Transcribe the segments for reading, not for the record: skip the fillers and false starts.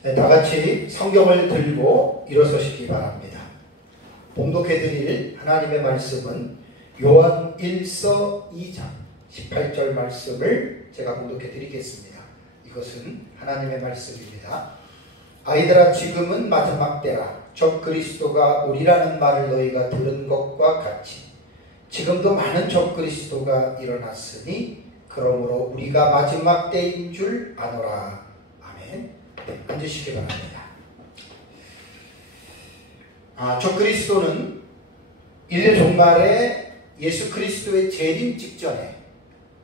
네, 다 같이 성경을 들고 일어서시기 바랍니다. 봉독해 드릴 하나님의 말씀은 요한 1서 2장 18절 말씀을 제가 봉독해 드리겠습니다. 이것은 하나님의 말씀입니다. 아이들아, 지금은 마지막 때라. 적 그리스도가 오리라는 말을 너희가 들은 것과 같이 지금도 많은 적 그리스도가 일어났으니 그러므로 우리가 마지막 때인 줄 아노라. 아멘. 네, 앉으시기 바랍니다. 적 그리스도는 인류 종말에 예수 그리스도의 재림 직전에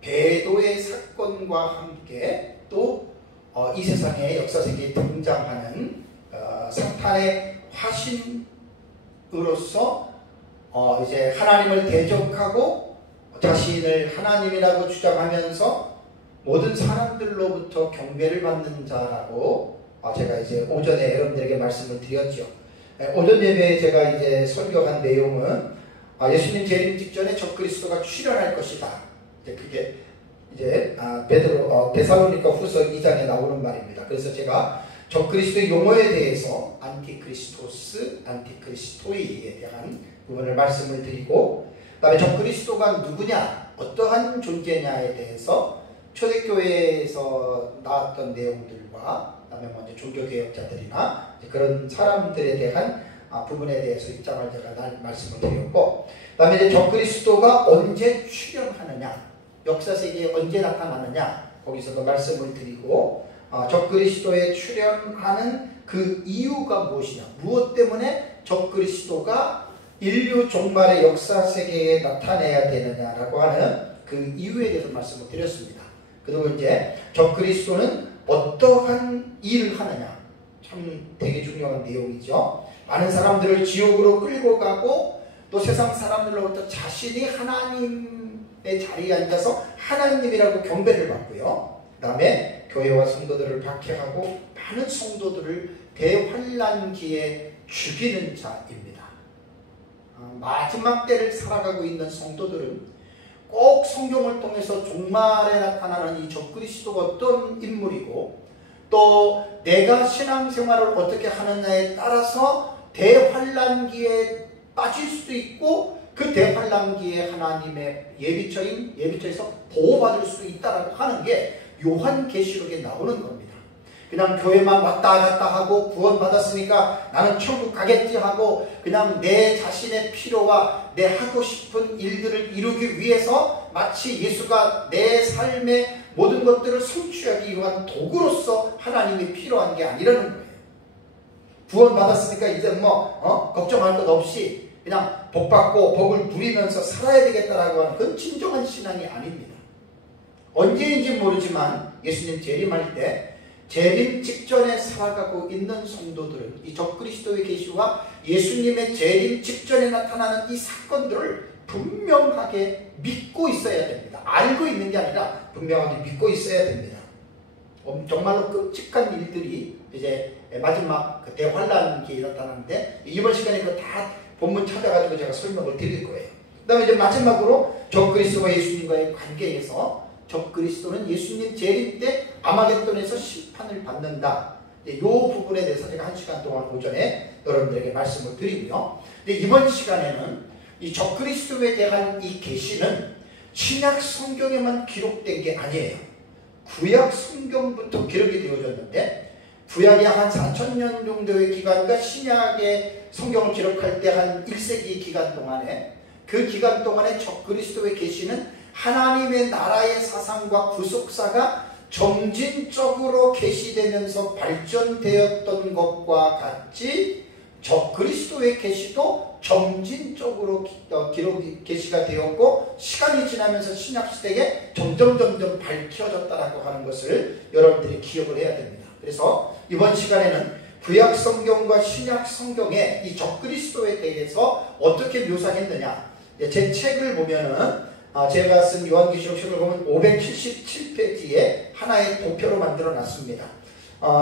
배도의 사건과 함께 또 이 세상의 역사세계에 등장하는 사탄의 화신으로서 이제 하나님을 대적하고 자신을 하나님이라고 주장하면서 모든 사람들로부터 경배를 받는 자라고 제가 이제 오전에 여러분들에게 말씀을 드렸죠. 오전 예배에 제가 이제 설교한 내용은 예수님 재림 직전에 적 그리스도가 출현할 것이다. 이제 그게 이제 데살로니가 후서 2장에 나오는 말입니다. 그래서 제가 적 그리스도의 용어에 대해서 안티크리스토스, 안티크리스토이에 대한 부분을 말씀을 드리고, 그 다음에 적 그리스도가 누구냐, 어떠한 존재냐에 대해서 초대교회에서 나왔던 내용들과 그 다음에 먼저 종교개혁자들이나 그런 사람들에 대한 부분에 대해서 입장을 제가 말씀을 드렸고, 그 다음에 이제 적 그리스도가 언제 출현하느냐, 역사세계에 언제 나타나느냐, 거기서도 말씀을 드리고, 적 그리스도의 출현하는 그 이유가 무엇이냐, 무엇 때문에 적 그리스도가 인류 종말의 역사세계에 나타내야 되느냐라고 하는 그 이유에 대해서 말씀을 드렸습니다. 그리고 이제 적 그리스도는 어떠한 일을 하느냐, 참 되게 중요한 내용이죠. 많은 사람들을 지옥으로 끌고 가고 또 세상 사람들로부터 자신이 하나님의 자리에 앉아서 하나님이라고 경배를 받고요. 그 다음에 교회와 성도들을 박해하고 많은 성도들을 대환란기에 죽이는 자입니다. 마지막 때를 살아가고 있는 성도들은 꼭 성경을 통해서 종말에 나타나는 이 적그리스도가 어떤 인물이고 또 내가 신앙생활을 어떻게 하느냐에 따라서 대환란기에 빠질 수도 있고 그 대환란기에 하나님의 예비처에서 보호받을 수 있다라고 하는 게 요한계시록에 나오는 겁니다. 그냥 교회만 왔다 갔다 하고 구원받았으니까 나는 천국 가겠지 하고 그냥 내 자신의 필요와 내 하고 싶은 일들을 이루기 위해서 마치 예수가 내 삶의 모든 것들을 성취하기 위한 도구로서 하나님이 필요한 게 아니라는 거예요. 구원받았으니까 이제 걱정할 것 없이 그냥 복받고 복을 누리면서 살아야 되겠다라고 하는 그건 진정한 신앙이 아닙니다. 언제인지 모르지만 예수님 재림할 때 재림 직전에 살아가고 있는 성도들은 이 적그리스도의 계시와 예수님의 재림 직전에 나타나는 이 사건들을 분명하게 믿고 있어야 됩니다. 알고 있는 게 아니라 분명하게 믿고 있어야 됩니다. 정말로 끔찍한 일들이 이제 마지막 그 대환란기에 나타나는데 이번 시간에 그 다 본문 찾아가지고 제가 설명을 드릴 거예요. 그 다음에 이제 마지막으로 적그리스도와 예수님과의 관계에서 적그리스도는 예수님 재림 때 아마겟돈에서 심판을 받는다. 이 부분에 대해서 제가 1시간 동안 오전에 여러분들에게 말씀을 드리고요. 근데 이번 시간에는 이 적그리스도에 대한 이 계시는 신약 성경에만 기록된 게 아니에요. 구약 성경부터 기록이 되어졌는데 구약이 한 4,000년 정도의 기간과 신약의 성경을 기록할 때 한 1세기 기간 동안에 그 기간 동안에 적그리스도의 계시는 하나님의 나라의 사상과 구속사가 점진적으로 계시되면서 발전되었던 것과 같이 적그리스도의 계시도 점진적으로 계시가 되었고 시간이 지나면서 신약시대에 점점 밝혀졌다라고 하는 것을 여러분들이 기억을 해야 됩니다. 그래서 이번 시간에는 구약 성경과 신약 성경의 이 적그리스도에 대해서 어떻게 묘사했느냐, 제 책을 보면은 제가 쓴 요한계시록 책을 보면 577페이지에 하나의 도표로 만들어 놨습니다.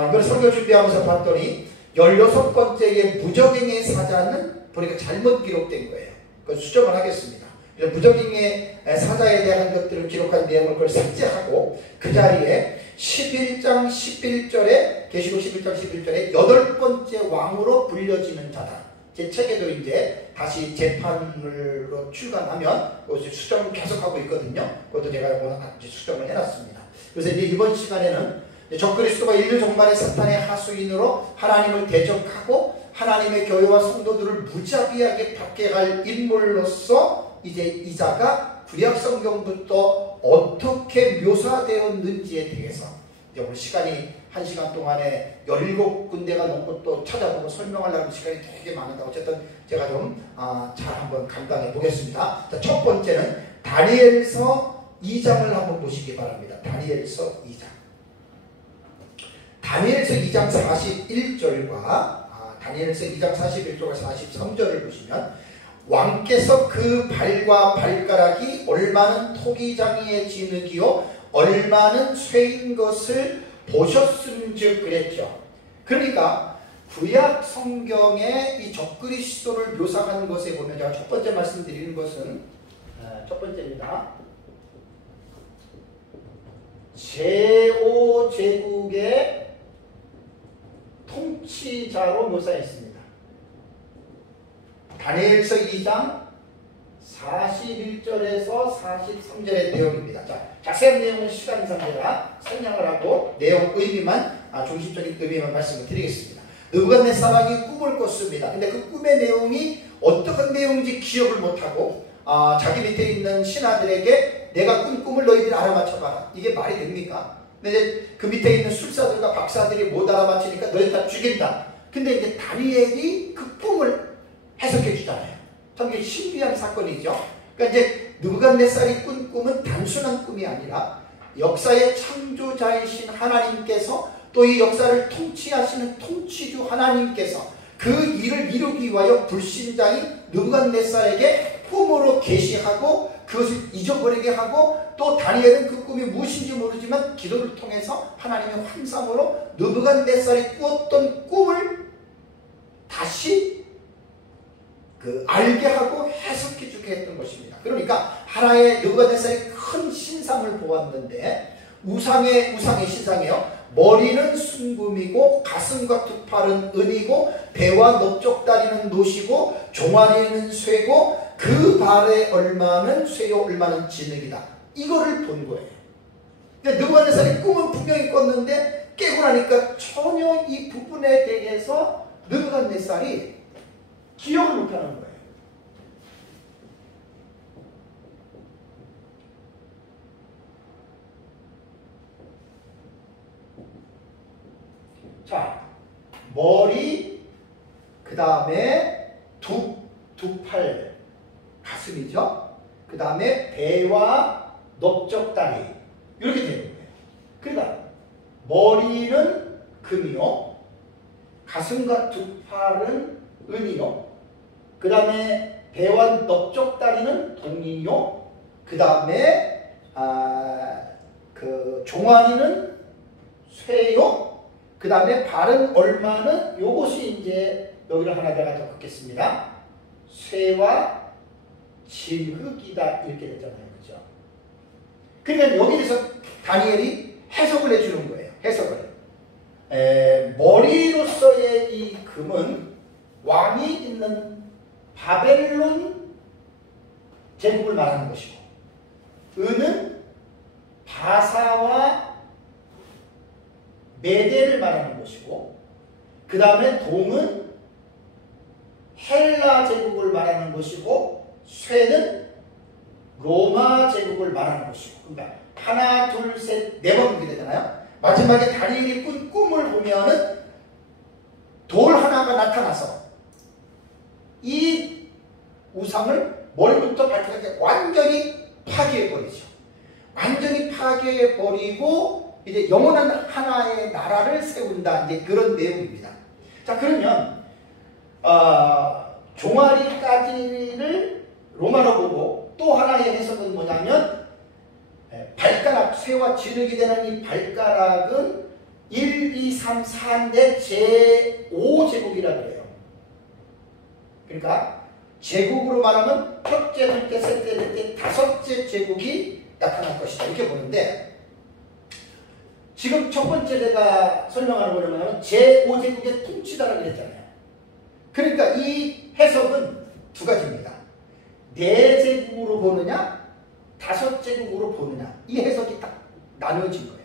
이걸 설교 준비하면서 봤더니 16번째의 무적행의 사자는 보니까 잘못 기록된 거예요. 그걸 수정을 하겠습니다. 무적행의 사자에 대한 것들을 기록한 내용을 그걸 삭제하고 그 자리에 11장 11절에 계시록 11장 11절에 8번째 왕으로 불려지는 자다. 제 책에도 이제 다시 재판으로 출간하면 그것을 수정을 계속하고 있거든요. 그것도 제가 오늘 수정을 해놨습니다. 그래서 이제 이번 시간에는 적그리스도가 인류 종말의 사탄의 하수인으로 하나님을 대적하고 하나님의 교회와 성도들을 무자비하게 박해할 인물로서 이제 이자가 구약 성경부터 어떻게 묘사되었는지에 대해서 이제 오늘 시간이 1시간 동안에 17군데가 넘고 또 찾아보고 설명하려는 시간이 되게 많은데 어쨌든 제가 좀 잘 한번 감당해 보겠습니다. 자, 첫 번째는 다니엘서 2장을 한번 보시기 바랍니다. 다니엘서 2장. 다니엘서 2장 41절과 다니엘서 2장 41절과 43절을 보시면 왕께서 그 발과 발가락이 얼마는 토기장이의 진흙이요 얼마는 쇠인 것을 보셨음즉 그랬죠. 그러니까 구약 성경에 이 적그리스도를 묘사하는 것에 보면 제가 첫 번째 말씀드리는 것은 첫 번째입니다. 제5제국의 통치자로 묘사했습니다. 다니엘서 2장 41절에서 43절의 내용입니다. 자, 자세한 내용은 시간상 제가 설명을 하고 내용 의미만 중심적인 의미만 말씀을 드리겠습니다. 느부갓네살이 꿈을 꿨습니다. 근데 그 꿈의 내용이 어떤 내용인지 기억을 못하고 자기 밑에 있는 신하들에게 내가 꾼 꿈을 너희들이 알아맞혀봐라. 이게 말이 됩니까? 근데 이제 그 밑에 있는 술사들과 박사들이 못 알아맞히니까 너희 다 죽인다. 근데 이제 다니엘이 그 꿈을 해석해 주잖아요. 참 이게 신비한 사건이죠. 그러니까 이제 느부갓네살이 꾼 꿈은 단순한 꿈이 아니라 역사의 창조자이신 하나님께서 또 이 역사를 통치하시는 통치주 하나님께서 그 일을 이루기 위하여 불신자인 느부갓네살에게 꿈으로 계시하고 그것을 잊어버리게 하고 또 다니엘은 그 꿈이 무엇인지 모르지만 기도를 통해서 하나님의 환상으로 느부갓네살이 꾸었던 꿈을 다시 알게 하고 해석해 주게 했던 것입니다. 그러니까 하나의 느부갓네살이 큰 신상을 보았는데 우상의 신상이요. 머리는 순금이고 가슴과 두 팔은 은이고 배와 넓적다리는 노시고 종아리는 쇠고 그 발에 얼마는 쇠요 얼마는 진흙이다. 이거를 본 거예요. 근데 느부갓네살이 꿈은 분명히 꿨는데 깨고 나니까 전혀 이 부분에 대해서 느부갓네살이 기억을 못하는 거예요. 자, 머리, 그 다음에 두 팔, 가슴이죠. 그 다음에 배와 넓적다리 이렇게 되는 거예요. 그러니까 머리는 금이요, 가슴과 두 팔은 은이요, 그 다음에 배와 넓적다리는 동이요, 그 다음에 종아리는 쇠요, 그 다음에 발은 얼마는 요것이 이제 여기를 하나 내가 더 긋겠습니다. 쇠와 진흙이다 이렇게 됐잖아요. 그죠? 그러니까 여기에서 다니엘이 해석을 해주는 거예요. 해석을. 머리로서의 이 금은 왕이 있는 바벨론 제국을 말하는 것이고 은은 바사와 메대를 말하는 것이고 그 다음에 동은 헬라 제국을 말하는 것이고 쇠는 로마 제국을 말하는 것이고 그러니까 하나 둘 셋 네 번 보게 되잖아요. 마지막에 다니엘이 꾼 꿈을 보면은 돌 하나가 나타나서 이 우상을 머리부터 발끝까지 완전히 파괴해버리죠. 완전히 파괴해버리고 이제 영원한 하나의 나라를 세운다. 이제 그런 내용입니다. 자, 그러면 종아리까지를 로마로 보고 또 하나의 해석은 뭐냐면 발가락, 쇠와 진흙이 되는 이 발가락은 1, 2, 3, 4인데 제5제국이라 그래요. 그러니까 제국으로 말하면 첫째, 둘째, 셋째, 넷째, 다섯째 제국이 나타날 것이다. 이렇게 보는데 지금 첫 번째 제가 설명하는 거는 뭐냐면 제5제국의 통치자라고 했잖아요. 그러니까 이 해석은 두 가지입니다. 4제국으로 보느냐 5제국으로 보느냐, 이 해석이 딱 나눠진 거예요.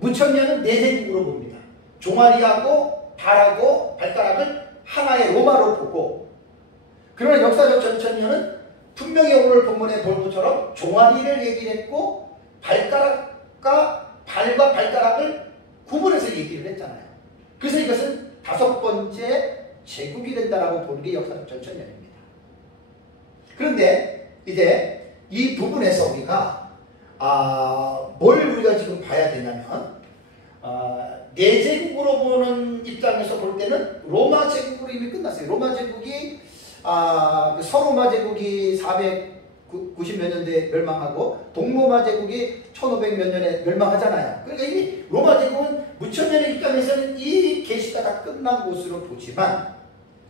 무천년은 4제국으로 봅니다. 종아리하고 발하고 발가락을 하나의 로마로 보고, 그러나 역사적 전천년은 분명히 오늘 본문에 볼 것처럼 종아리를 얘기를 했고 발가락과 발과 발가락을 구분해서 얘기를 했잖아요. 그래서 이것은 5번째 제국이 된다라고 보는 게 역사적 전천년입니다. 그런데 이제 이 부분에서 우리가 뭘 우리가 지금 봐야 되냐면 4제국으로 보는 입장에서 볼 때는 로마 제국으로 이미 끝났어요. 로마 제국이 서로마 제국이 490 몇 년대에 멸망하고 동로마 제국이 1500 몇 년에 멸망하잖아요. 그러니까 이미 로마 제국은 무천년의 입장에서는 이 계시가 다 끝난 것으로 보지만,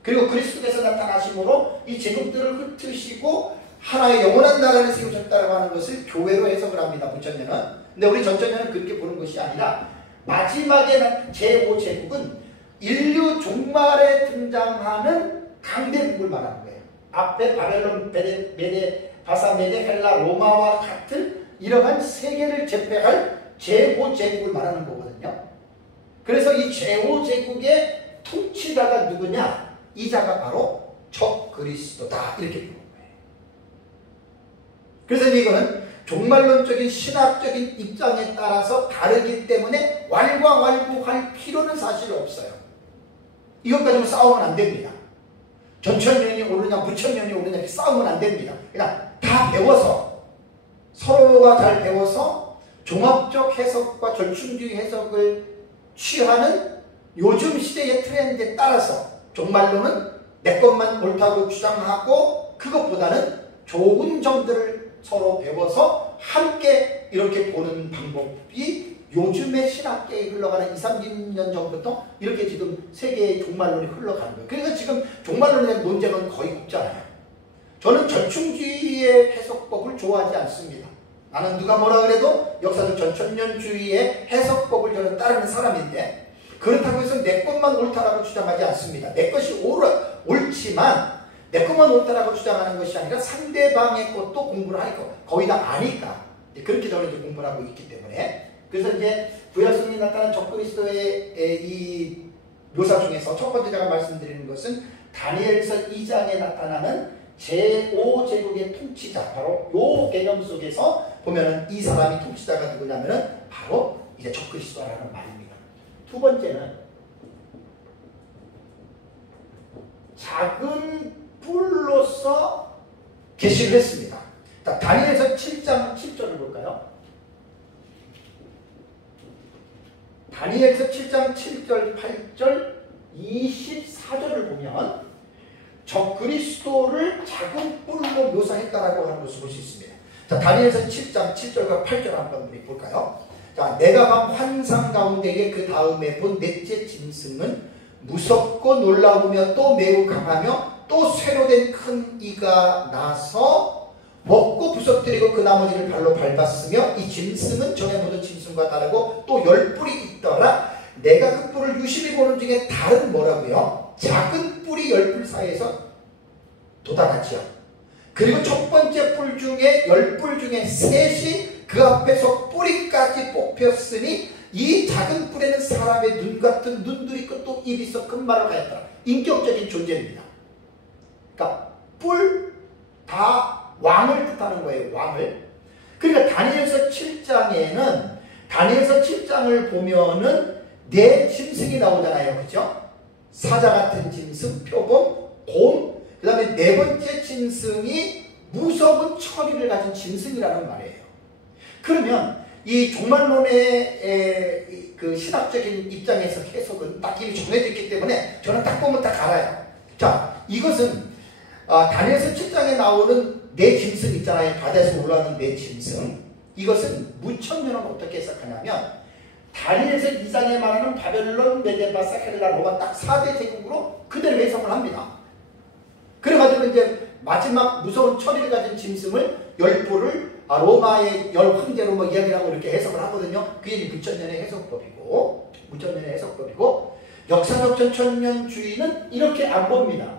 그리고 그리스도께서 나타나심으로 이 제국들을 흩으시고 하나의 영원한 나라를 세우셨다고 하는 것을 교회로 해석을 합니다. 무천년은. 근데 우리 전천년은 그렇게 보는 것이 아니라 마지막에 제5제국은 인류 종말에 등장하는 강대국을 말하는 거예요. 앞에 바벨론, 메데, 바사, 메데, 헬라, 로마와 같은 이러한 세계를 제패할 제5제국을 말하는 거거든요. 그래서 이 제5제국의 통치자가 누구냐? 이 자가 바로 적그리스도다, 이렇게 보는 거예요. 그래서 이거는 종말론적인 신학적인 입장에 따라서 다르기 때문에 왈가왈부할 필요는 사실 없어요. 이것 가지고 싸우면 안 됩니다. 전천년이 오르냐 무천년이 오르냐 이렇게 싸우면 안 됩니다. 그냥 다 배워서, 서로가 잘 배워서 종합적 해석과 절충주의 해석을 취하는 요즘 시대의 트렌드에 따라서 종말론은 내 것만 옳다고 주장하고, 그것보다는 좋은 점들을 서로 배워서 함께 이렇게 보는 방법이 요즘의 신학계에 흘러가는 20, 30년 전부터 이렇게 지금 세계의 종말론이 흘러가는 거예요. 그래서 지금 종말론에 대한 논쟁은 거의 없잖아요. 저는 절충주의의 해석법을 좋아하지 않습니다. 나는 누가 뭐라 그래도 역사적 전천년주의의 해석법을 저는 따르는 사람인데, 그렇다고 해서 내 것만 옳다라고 주장하지 않습니다. 내 것이 옳지만 내 것만 옳다라고 주장하는 것이 아니라 상대방의 것도 공부를 하니까 거의 다 아니까 그렇게 저는 이제 공부를 하고 있기 때문에, 그래서 이제 구약성경에 나타난 적그리스도의 이 묘사 중에서 첫 번째 제가 말씀드리는 것은 다니엘서 2장에 나타나는 제5제국의 통치자, 바로 요 개념 속에서 보면은 이 사람이 통치자가 누구냐면은 바로 이제 적그리스도라는 말입니다. 두 번째는 작은 뿔로서 계시를 했습니다. 다니엘서 7장 7절을 볼까요? 다니엘서 7장 7절 8절 24절을 보면 적그리스도를 작은 뿔로 묘사했다라고 하는 것을 볼 수 있습니다. 자, 다니엘서 7장 7절과 8절 한번 우리 볼까요? 자, 내가 본 환상 가운데에 그 다음에 본 넷째 짐승은 무섭고 놀라우며 또 매우 강하며 또 쇠로 된 큰 이가 나서 먹고 부서뜨리고 그 나머지를 발로 밟았으며 이 짐승은 전에 모든 짐승과 다르고 또 10뿔이 있더라. 내가 그 뿔을 유심히 보는 중에 다른 뭐라고요? 작은 뿔이 10뿔 사이에서 돋아났지요. 그리고 첫 번째 뿔 중에 10뿔 중에 셋이 그 앞에서 뿌리까지 뽑혔으니 이 작은 뿔에는 사람의 눈 같은 눈들이 있고 또 입이 있어 큰 말을 하였더라. 인격적인 존재입니다. 그러니까 뿔 다 왕을 뜻하는 거예요. 왕을. 그러니까 다니엘서 7장에는 다니엘서 7장을 보면은 네 짐승이 나오잖아요. 그죠? 사자 같은 짐승, 표범, 곰, 그 다음에 네 번째 짐승이 무서운 처리를 가진 짐승이라는 말이에요. 그러면 이 종말론의 그 신학적인 입장에서 해석은 딱 이미 정해져 있기 때문에 저는 딱 보면 딱 알아요. 자, 이것은 다니엘서 7장에 나오는 네 짐승 있잖아요. 바다에서 올라오는 네 짐승. 이것은 무천년은 어떻게 해석하냐면 다니엘서 2장에 말하는 바벨론, 메데, 바사, 헬라, 로마 딱 4대 제국으로 그대로 해석을 합니다. 그래가지고 이제 마지막 무서운 처리를 가진 짐승을 10뿔을 로마의 열 황제로 뭐 이야기를 하고 이렇게 해석을 하거든요. 그게 무천년의 해석법이고, 역사적 천천년주의는 이렇게 안 봅니다.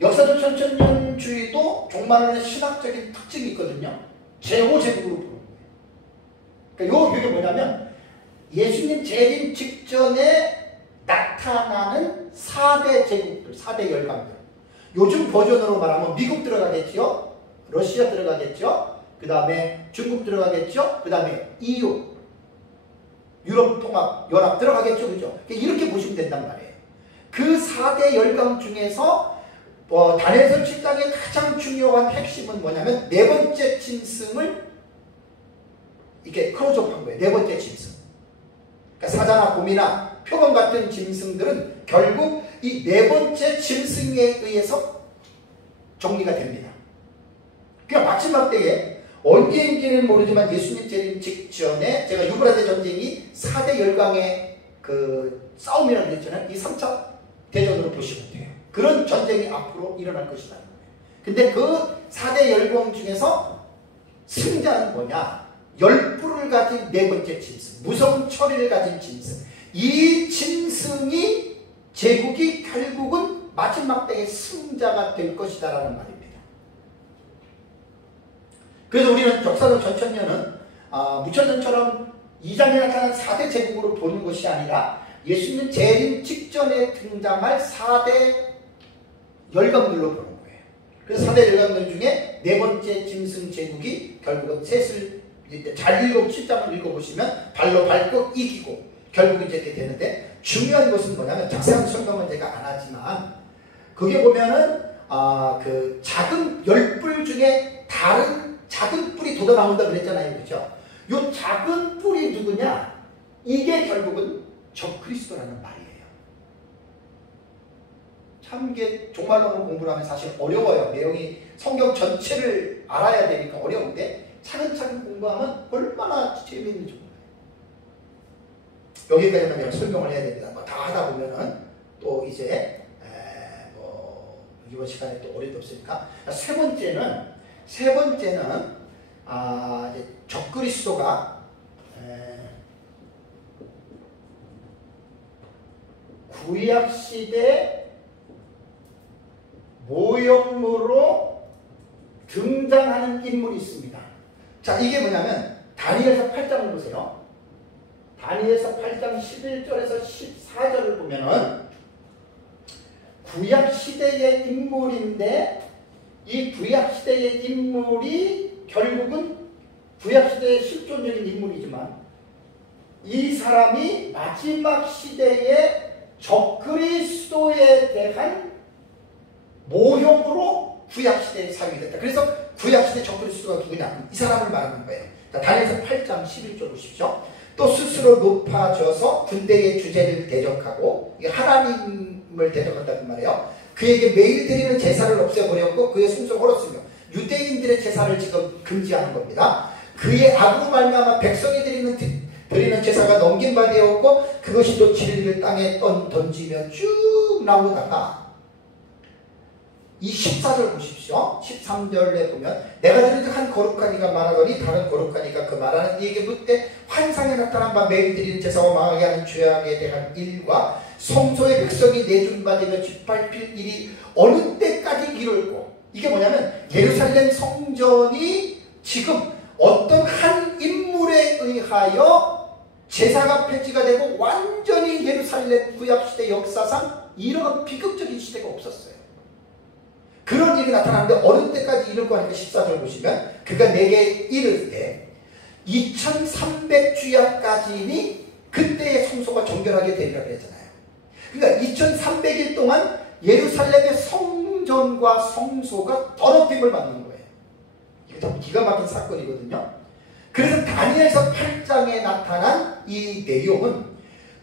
역사적 천천년주의도 종말론의 신학적인 특징이 있거든요. 제5제국으로 보는 거예요. 그러니까 이게 뭐냐면 예수님 재림 직전에 나타나는 4대 제국들, 4대 열강들. 요즘 버전으로 말하면 미국 들어가겠죠, 러시아 들어가겠죠, 그 다음에 중국 들어가겠죠, 그 다음에 EU, 유럽 통합 연합 들어가겠죠, 그죠? 이렇게 보시면 된단 말이에요. 그 4대 열강 중에서 다니엘서 7장의 가장 중요한 핵심은 뭐냐면 네 번째 짐승을 이렇게 크로즈업한 거예요. 네 번째 짐승. 그러니까 사자나 곰이나 표범 같은 짐승들은 결국 이 네 번째 짐승에 의해서 정리가 됩니다. 그러니까 마지막 때에 언제인지는 모르지만 예수님 재림 직전에 제가 유브라데 전쟁이 4대 열강의 그 싸움이라고 했잖아요. 이 3차 대전으로 보시면 돼요. 그런 전쟁이 앞으로 일어날 것이라는 거예요. 근데 그 4대 열강 중에서 승자는 뭐냐? 열뿔을 가진 네 번째 짐승, 무서운 처리를 가진 짐승. 이 짐승이 제국이 결국은 마지막 때의 승자가 될 것이다라는 말입니다. 그래서 우리는 역사적 전천년은 무천년처럼 2장에 나타난 4대 제국으로 보는 것이 아니라 예수님 재림 직전에 등장할 4대 열강들로 보는 거예요. 그래서 4대 열강들 중에 네 번째 짐승 제국이 결국은 셋을 잘 7장을 읽어보시면 발로 밟고 이기고 결국은 이렇게 되는데, 중요한 것은 뭐냐면 자세한 설명은 제가 안 하지만 그게 보면은 그 작은 열뿔 중에 다른 작은 뿔이 돋아나온다 그랬잖아요, 그렇죠? 요 작은 뿔이 누구냐? 이게 결국은 적그리스도라는 말이에요. 참 이게 종말론을 공부를 하면 사실 어려워요. 내용이 성경 전체를 알아야 되니까 어려운데 차근차근 공부하면 얼마나 재미있는지 몰라요. 여기까지만 내가 설명을 해야 됩니다. 뭐 다 하다 보면은 또 이제 이번 시간에 또 오래도 없으니까 세 번째는 이제 적그리스도가 구약시대 모형으로 등장하는 인물이 있습니다. 자, 이게 뭐냐면 다니엘서 8장을 보세요. 다니엘서 8장 11절에서 14절을 보면은 구약시대의 인물인데 이 구약시대의 인물이 결국은 구약시대의 실존적인 인물이지만 이 사람이 마지막 시대의 적그리스도에 대한 모형으로 구약시대에 사용이 됐다. 그래서 구약시대 적그리스도가 누구냐? 이 사람을 말하는 거예요. 자, 다니엘서 8장 11절 보십시오. 또 스스로 높아져서 군대의 주제를 대적하고, 이게 하나님을 대적한다는 말이에요. 그에게 매일 드리는 제사를 없애버렸고 그의 숨을 헐었으며 유대인들의 제사를 지금 금지하는 겁니다. 그의 악으로 말미암아 백성이 드리는 제사가 넘긴 바 되었고 그것이 또 진리를 땅에 던지며 쭉 나오다가 이 14절 보십시오. 13절에 보면 내가 들은 한 거룩한 이가 말하더니 다른 거룩한 이가 그 말하는 이에게 묻되 환상에 나타난 바 매일 드리는 제사와 망하게 하는 죄악에 대한 일과 성소의 백성이 내준받으며 짓밟힐 일이 어느 때까지 이룰고, 이게 뭐냐면 예루살렘 성전이 지금 어떤 한 인물에 의하여 제사가 폐지가 되고 완전히 예루살렘 구약시대 역사상 이런 비극적인 시대가 없었어요. 그런 일이 나타나는데 어느 때까지 이룰 거니까 14절 보시면 그가 내게 이를 때 2300주야까지니 그때의 성소가 정결하게 되리라 그랬잖아요. 그러니까 2300일 동안 예루살렘의 성전과 성소가 더럽힘을 받는 거예요. 이게 참 기가 막힌 사건이거든요. 그래서 다니엘서 8장에 나타난 이 내용은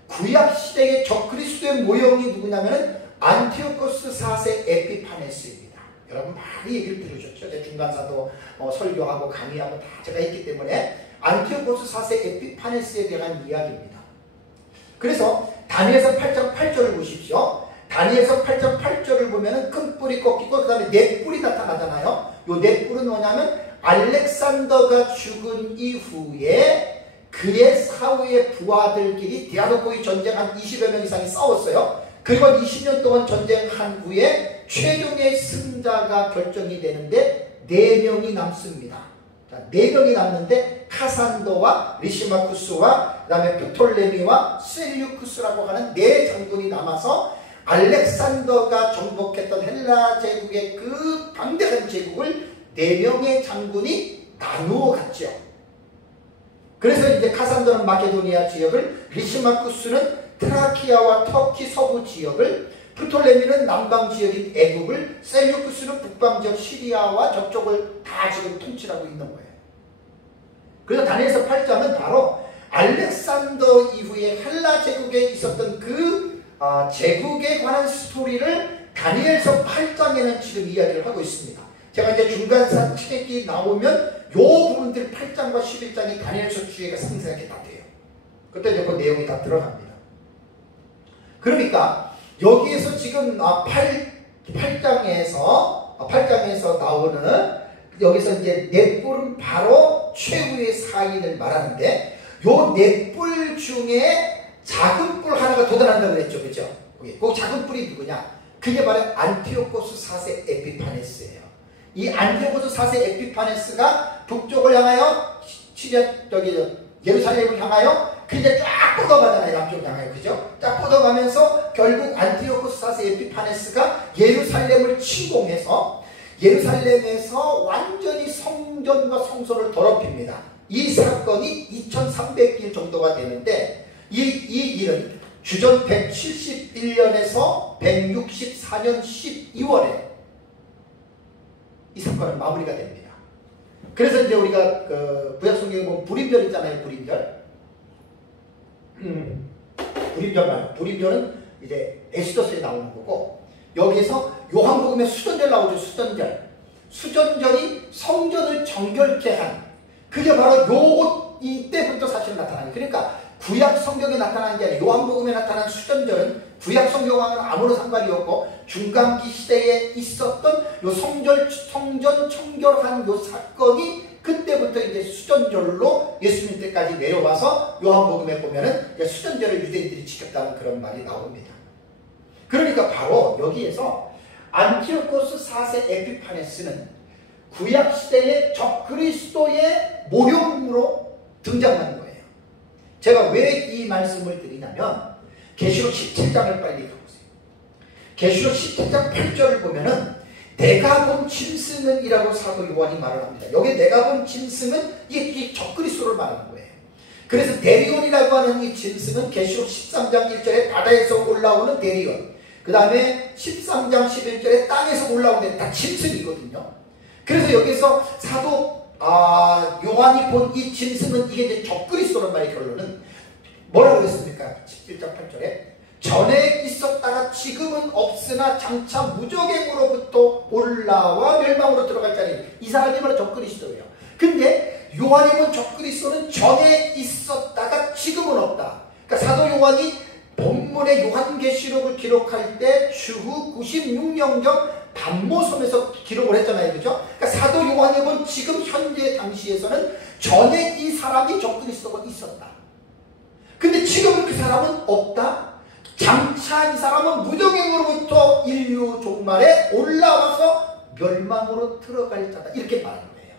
구약시대의 적그리스도의 모형이 누구냐면 안티오코스 4세 에피파네스입니다. 여러분 많이 얘기를 들으셨죠? 제 중간사도 설교하고 강의하고 다 제가 했기 때문에 안티오코스 4세 에피파네스에 대한 이야기입니다. 그래서 다니엘서 8장 8절을 보십시오. 다니엘서 8장 8절을 보면은 큰 뿔이 꺾이고 그 다음에 네 뿔이 나타나잖아요. 요 네 뿔은 뭐냐면 알렉산더 알렉산더가 죽은 이후에 그의 사후의 부하들끼리 디아도코의 전쟁 한 20여 명 이상이 싸웠어요. 그리고 20년 동안 전쟁한 후에 최종의 승자가 결정이 되는데 4명이 남습니다. 자, 4명이 남는데 카산도와 리시마쿠스와 그 다음에 프톨레미와 셀류쿠스라고 하는 4장군이 남아서 알렉산더가 정복했던 헬라 제국의 그 방대한 제국을 4명의 장군이 나누어 갔죠. 그래서 이제 카산도는 마케도니아 지역을, 리시마쿠스는 트라키아와 터키 서부 지역을, 프톨레미는 남방 지역인 애국을, 셀류쿠스는 북방 지역 시리아와 저쪽을 다 지금 통치하고 있는 거예요. 그래서 다니엘서 8장은 바로 알렉산더 이후에 헬라 제국에 있었던 그 제국에 관한 스토리를 다니엘서 8장에는 지금 이야기를 하고 있습니다. 제가 이제 중간사 책이 나오면 요 부분들 8장과 11장이 다니엘서 주의가 상세하게 다 돼요. 그때 이제 그 내용이 다 들어갑니다. 그러니까 여기에서 지금 8장에서 나오는 여기서 이제 넷불은 바로 최후의 사인을 말하는데 요 넷불 중에 작은 뿔 하나가 돋아난다고 그랬죠. 그죠? 그 작은 뿔이 누구냐? 그게 바로 안티오코스 4세 에피파네스예요. 이 안티오코스 4세 에피파네스가 북쪽을 향하여 예루살렘을 향하여 그게 쫙 뻗어가잖아요. 남쪽 향하여. 그죠? 쫙 뻗어가면서 결국 안티오코스 4세 에피파네스가 예루살렘을 침공해서 예루살렘에서 완전히 성전과 성소를 더럽힙니다. 이 사건이 2300일 정도가 되는데 이 일은 주전 171년에서 164년 12월에 이 사건은 마무리가 됩니다. 그래서 이제 우리가 그 구약성경에 보면 불임절 있잖아요. 불임절 말고 불임절은 이제 에스더스에 나오는 거고 여기에서 요한복음에 수전절 나오죠. 수전절이 성전을 정결케 한 그게 바로 이때부터 사실 나타나는 그러니까 구약 성경에 나타나는 게 아니라 요한복음에 나타난 수전절은 구약 성경과는 아무런 상관이 없고 중간기 시대에 있었던 요 성전 청결한 요 사건이 그때부터 이제 수전절로 예수님 때까지 내려와서 요한복음에 보면은 이제 수전절을 유대인들이 지켰다는 그런 말이 나옵니다. 그러니까 바로 여기에서 안티오코스 4세 에피파네스는 구약시대의 적그리스도의 모형으로 등장하는 거예요. 제가 왜 이 말씀을 드리냐면 계시록 17장을 빨리 가보세요. 계시록 17장 8절을 보면은 내가 본 짐승은 이라고 사도 요한이 말을 합니다. 여기 내가 본 짐승은 이게 적그리스도를 말하는 거예요. 그래서 데리온이라고 하는 이 짐승은 계시록 13장 1절에 바다에서 올라오는 데리온, 그 다음에 13장 11절에 땅에서 올라오는 다 짐승이거든요. 그래서 여기서 사도 요한이 본 이 짐승은 이게 이제 적그리스도란 말의 결론은 뭐라고 그랬습니까? 17장 8절에 전에 있었다가 지금은 없으나 장차 무적행으로부터 올라와 멸망으로 들어갈 자리. 이 사람이 바로 적그리스도예요. 근데 요한이 본 적그리스도는 전에 있었다가 지금은 없다. 그러니까 사도 요한이 본문의 요한계시록을 기록할 때 주후 96년경 반모섬에서 기록을 했잖아요. 그죠? 그러니까 사도 요한이 본 지금 현재 당시에서는 전에 이 사람이 적그리스도가 있었다. 근데 지금은 그 사람은 없다. 장차 이 사람은 무적행으로부터 인류 종말에 올라와서 멸망으로 들어갈 자다. 이렇게 말하는 거예요.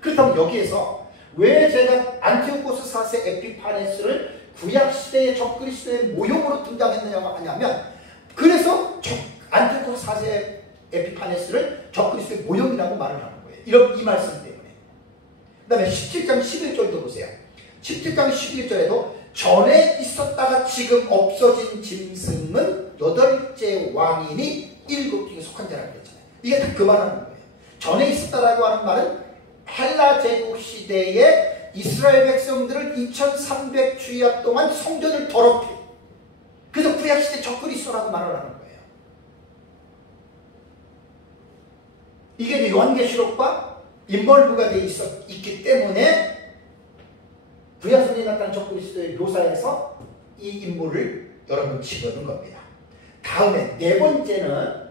그렇다면 여기에서 왜 제가 안티오코스 4세 에피파네스를 구약시대의 적그리스도의 모형으로 등장했느냐고 하냐면 그래서 안티오코스 4세 에피파네스를 적그리스도의 모형이라고 말을 하는 거예요. 이 말씀 때문에. 그 다음에 17장 11절도 보세요. 17장 11절에도 전에 있었다가 지금 없어진 짐승은 8째 왕이니 7중에 속한 자라고 그랬잖아요. 이게 다 그 말하는 거예요. 전에 있었다라고 하는 말은 헬라 제국 시대에 이스라엘 백성들을 2300주야 동안 성전을 더럽히 그래서 구약시대 적그리스도라고 말을 하는 거예요. 이게 이제 요한계시록과 인벌브가 되어 있기 때문에 구약성경에 나타난 적그리스도의 묘사에서 이 인물을 여러분 집어넣은 겁니다. 다음에 네 번째는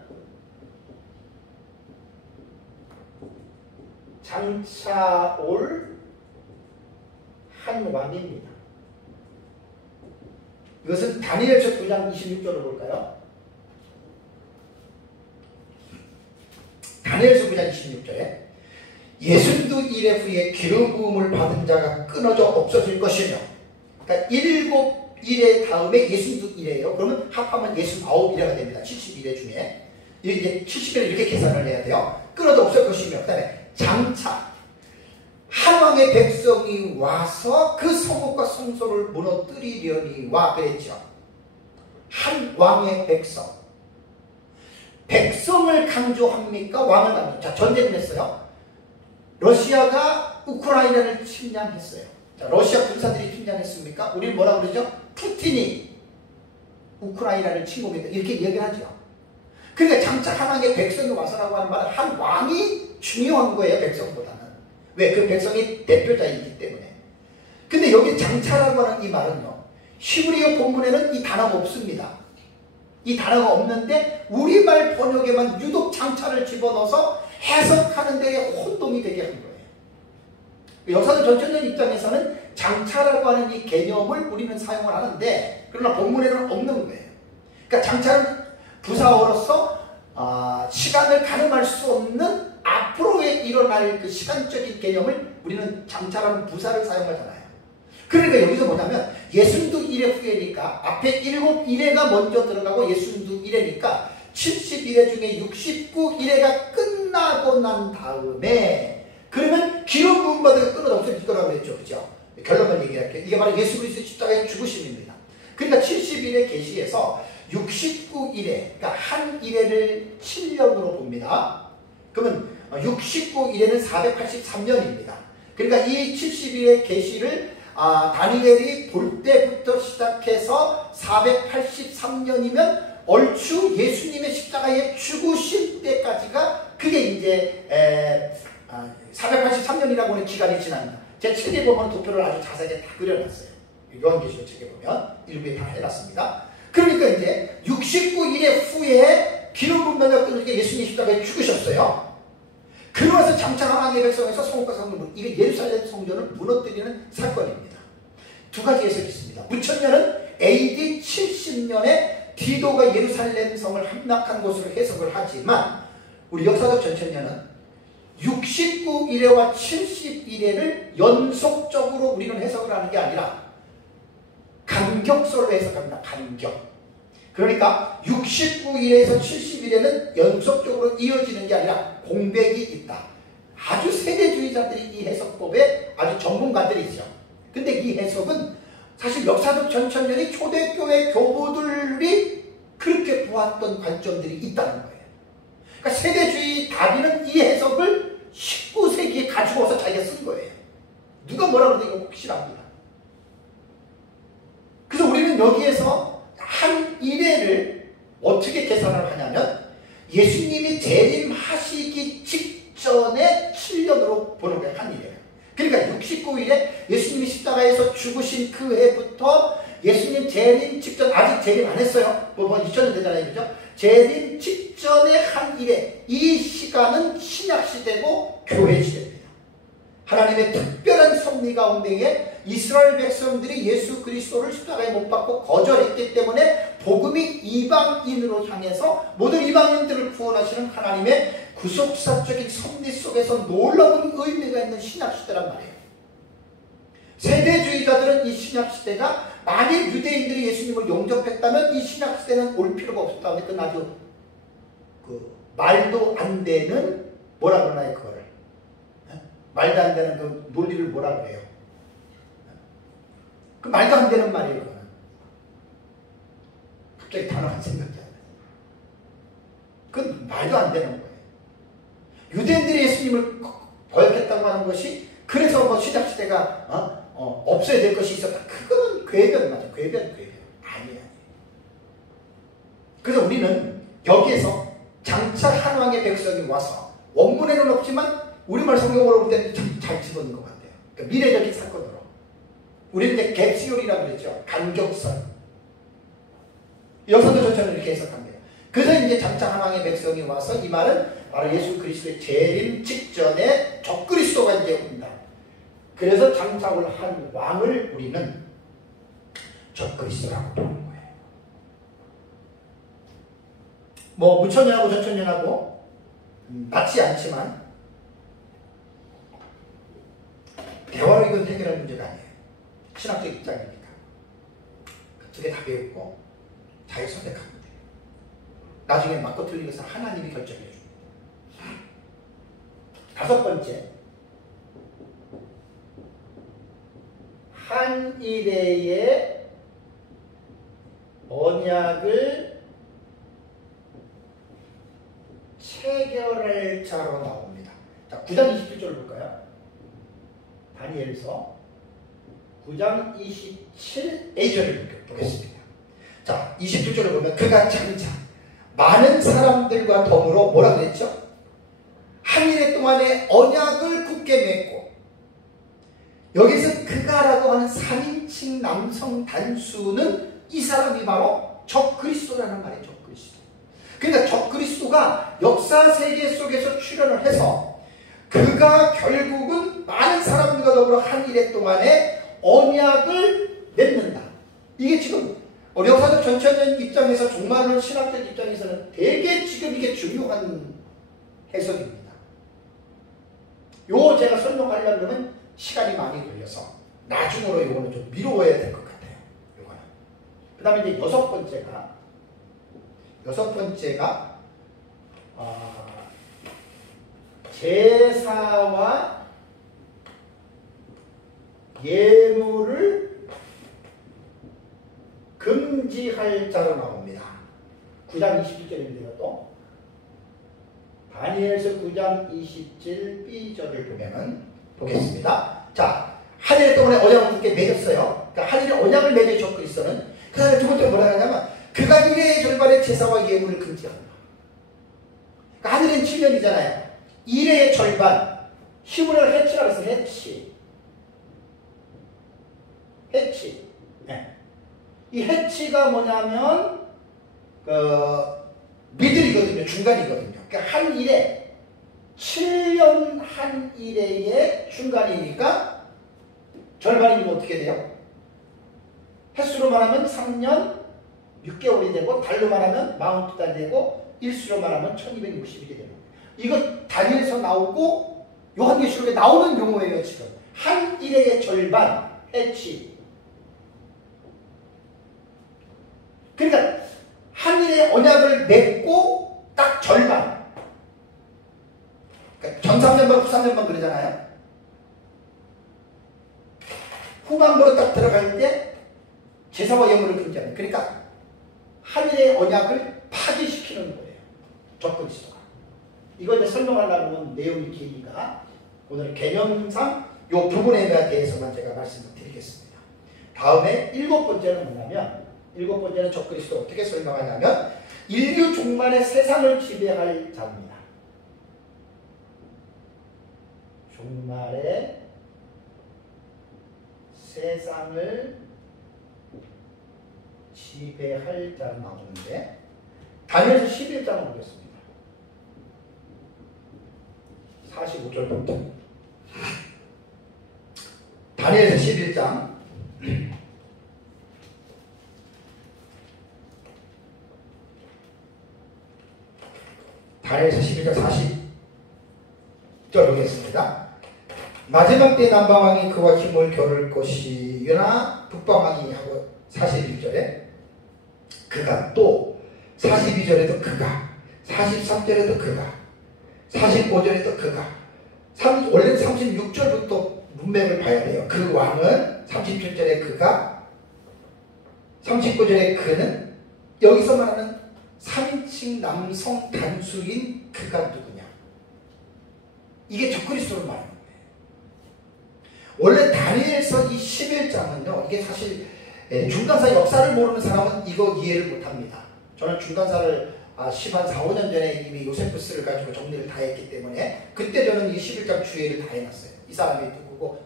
장차 올 한 왕입니다. 이것은 다니엘서 9장 26절을 볼까요? 다니엘서 9장 26절에 예순두 일의 후에 기름 부음을 받은 자가 끊어져 없어질 것이며, 그러니까 7일의 다음에 예순두 일이에요. 그러면 합하면 69일가 됩니다. 70일의 중에 이제 70일을 이렇게 계산을 해야 돼요. 끊어져 없을 것이며, 그 다음에 장차 한 왕의 백성이 와서 그 성읍과 성소를 무너뜨리려니와 그랬죠. 한 왕의 백성. 백성을 강조합니까? 왕을 강조. 자, 전쟁을 했어요. 러시아가 우크라이나를 침략했어요. 자, 러시아 군사들이 침략했습니까? 우리는 뭐라고 그러죠? 푸틴이 우크라이나를 침공했다. 이렇게 얘기를 하죠. 그러니까 장차 한 왕의 백성이 와서라고 하는 말은 한 왕이 중요한 거예요, 백성보다는. 왜? 그 백성이 대표자이기 때문에. 근데 여기 장차라고 하는 이 말은요, 히브리어 본문에는 이 단어가 없습니다. 이 단어가 없는데 우리말 번역에만 유독 장차를 집어넣어서 해석하는 데에 혼동이 되게 한 거예요. 역사적 전천년 입장에서는 장차라고 하는 이 개념을 우리는 사용을 하는데, 그러나 본문에는 없는 거예요. 그러니까 장차는 부사어로서 시간을 가늠할 수 없는 앞으로에 일어날 그 시간적인 개념을 우리는 장차라는 부사를 사용하잖아요. 그러니까 여기서 뭐냐면 예순두 일의 후에니까 앞에 7일회가 먼저 들어가고 예순두 일회니까 70일회 중에 69일회가 끝나고 난 다음에, 그러면 기름 부음 받으면 끊어져 없을 거라고 그랬죠. 그죠? 결론만 얘기할게요. 이게 바로 예수 그리스도의 십자가의 죽으심입니다. 그러니까 70일의 계시에서 69일회, 그러니까 한 일회를 7년으로 봅니다. 그러면 69일회는 483년입니다. 그러니까 이 70일의 계시를 다니엘이 볼 때부터 시작해서 483년이면 얼추 예수님의 십자가에 죽으실 때까지가 그게 이제 483년이라고 하는 기간이 지납니다. 제 책에 보면 도표를 아주 자세하게 다 그려놨어요. 요한계시록 책에 보면 일부에 다 해놨습니다. 그러니까 이제 69일의 후에 기름 부음을 끊으니까 예수님 십자가에 죽으셨어요. 그러면서 장차 하나님의 백성에서 성읍과 성문을, 이게 예루살렘 성전을 무너뜨리는 사건입니다. 두 가지 해석이 있습니다. 무천년은 AD 70년에 디도가 예루살렘 성을 함락한 것으로 해석을 하지만, 우리 역사적 전천년은 69일회와 70일회를 연속적으로 우리는 해석을 하는 게 아니라 간격설로 해석합니다. 간격. 그러니까 69일에서 70일에는 연속적으로 이어지는 게 아니라 공백이 있다. 아주 세대주의자들이 이 해석법에 아주 전문가들이죠. 근데 이 해석은 사실 역사적 전천년이 초대교회 교부들이 그렇게 보았던 관점들이 있다는 거예요. 그러니까 세대주의 다비는 이 해석을 19세기에 가지고 와서 자기가 쓴 거예요. 누가 뭐라 그러는데 이거 확실합니다. 그래서 우리는 여기에서 한 일회를 어떻게 계산을 하냐면 예수님이 재림하시기 직전에 7년으로 보는 거예요. 한 일회를. 그러니까 69일에 예수님이 십자가에서 죽으신 그 해부터 예수님 재림 직전, 아직 재림 안 했어요. 뭐 2000년 되잖아요. 그죠? 재림 직전의 한 일회, 이 시간은 신약시대고 교회시대입니다. 하나님의 특별한 섭리 가운데에 이스라엘 백성들이 예수 그리스도를 십자가에 못 박고 거절했기 때문에 복음이 이방인으로 향해서 모든 이방인들을 구원하시는 하나님의 구속사적인 섭리 속에서 놀라운 의미가 있는 신약시대란 말이에요. 세대주의자들은 이 신약시대가 만일 유대인들이 예수님을 용접했다면 이 신약시대는 올 필요가 없었다는데, 그건 아주 말도 안 되는, 뭐라 그러나요 그거를, 말도 안 되는 그 논리를 뭐라 그래요? 그 말도 안 되는 말이에요. 그거는 갑자기 단어가 생각이 안 나요. 그건 말도 안 되는 거예요. 유대인들이 예수님을 거역했다고 하는 것이 그래서 뭐 신약시대가 없어야 될 것이 있었다. 그거는 궤변 맞아. 궤변. 아니야. 그래서 우리는 여기에서 장차 한 왕의 백성이 와서, 원문에는 없지만 우리말 성경으로 볼 때는 참 잘 집어넣은 것 같아요. 그러니까 미래적인 사건으로. 우리는 이제 갭시올이라고 그랬죠. 간격설. 역사도 전체는 이렇게 해석합니다. 그래서 이제 장차 하나님의 백성이 와서 이 말은 바로 예수 그리스도의 재림 직전에 적그리스도가 이제 온다. 그래서 장차를 한 왕을 우리는 적그리스도라고 부르는 거예요. 뭐 무천년하고 전천년하고 맞지 않지만 대화로 이건 해결할 문제가 아니에요. 신학적 입장이니까. 두 개 다 배우고 잘 선택하면 돼요. 나중에 맞고 틀린 것은 하나님이 결정해 줍니다. 다섯 번째, 한 일회의 언약을 체결할 자로 나옵니다. 자, 9장 27절 볼까요? 다니엘서 9장 27A절을 보겠습니다. 자, 27절을 보면 그가 장차 많은 사람들과 더불어 뭐라 그랬죠? 한 일해 동안에 언약을 굳게 맺고, 여기서 그가라고 하는 3인칭 남성 단수는 이 사람이 바로 적그리스도라는 말이에요. 적그리스도. 그러니까 적그리스도가 역사 세계 속에서 출현을 해서 그가 결국은 많은 사람들과 더불어 한 일해 동안에 언약을 맺는다. 이게 지금 역사적 전천년 입장에서, 종말론 신학적 입장에서는 되게 지금 이게 중요한 해석입니다. 요 제가 설명하려면 시간이 많이 걸려서 나중으로 요거는 좀 미루어야 될 것 같아요. 요거는. 그 다음에 이제 여섯 번째가 제사와 예물을 금지할 자로 나옵니다. 9장 21절입니다. 또 다니엘서 9장 27B절을 보면은 보겠습니다. 자, 한 일 동안에 언약을 굳게 맺었어요. 그러니까 한 일에 언약을 맺은 적그리스도는 그 다음에 두 번째 뭐라 하냐면 그가 일회의 절반의 제사와 예물을 금지한다. 그러니까 한 일은 7년이잖아요. 일회의 절반, 히브리어로 해치라고 해서 해치. 네. 이 해치가 뭐냐면 미들이거든요. 중간이거든요. 그러니까 한 일에 7년 한 일의 중간이니까 절반이면 어떻게 돼요? 횟수로 말하면 3년 6개월이 되고, 달로 말하면 42달이 되고, 일수로 말하면 1260일이 되는 거예요. 이거 다니엘서 나오고 요한계시록에 나오는 용어예요. 지금 한 일의 절반, 해치. 그러니까 한 일의 언약을 맺고 딱 절반. 그러니까 전 3년반, 후 3년반 그러잖아요. 후반부로 딱 들어갈 때 제사와 예물을 금지하는. 그러니까 한 일의 언약을 파기시키는 거예요. 적그리스도가. 이거 이제 설명하려고 하는 내용이 기니까 오늘 개념상 이 부분에 대해서만 제가 말씀을 드리겠습니다. 다음에 일곱 번째는 뭐냐면, 일곱 번째는 적그리스도 어떻게 설명하냐면 인류 종말의 세상을 지배할 자입니다. 종말의 세상을 지배할 자로 나오는데, 다니엘서 11장을 보겠습니다. 45절부터. 다니엘서 11장. 다니엘서 11장 40절 보겠습니다. 마지막 때 남방왕이 그와 힘을 겨룰 것이나 북방왕이 하고 41절에 그가, 또 42절에도 그가, 43절에도 그가, 45절에도 그가, 원래는 36절부터 문맥을 봐야 돼요. 그 왕은 37절에 그가, 39절에 그는, 여기서 말하는 3인칭 남성 단수인 그가 누구냐? 이게 적그리스도를 말하는 거예요. 원래 다니엘서 이 11장은요, 이게 사실 중간사 역사를 모르는 사람은 이거 이해를 못합니다. 저는 중간사를 10한 4, 5년 전에 이미 요세푸스를 가지고 정리를 다 했기 때문에 그때 저는 이 11장 주의를 다 해놨어요. 이 사람이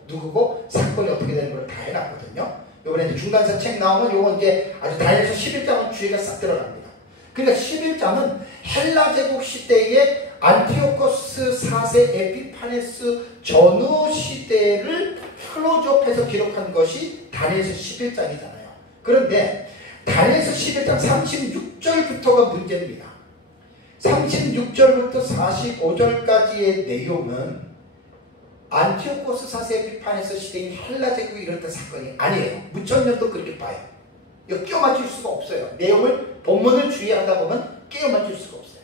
누구고 사건이 어떻게 되는 걸 다 해놨거든요. 요번에 이제 중간사 책 나오면 요거 이제 아주 다니엘서 11장은 주의가 싹 들어갑니다. 그러니까 11장은 헬라 제국 시대의 안티오코스 4세 에피파네스 전후 시대를 클로즈업해서 기록한 것이 다니엘서 11장이잖아요. 그런데 다니엘서 11장 36절부터가 문제입니다. 36절부터 45절까지의 내용은 안티오코스 4세 에피파네스 시대인 헬라 제국이 일어났던 사건이 아니에요. 무천년도 그렇게 봐요. 이거 끼워 맞출 수가 없어요. 내용을 본문을 주의하다 보면 끼워 맞출 수가 없어요.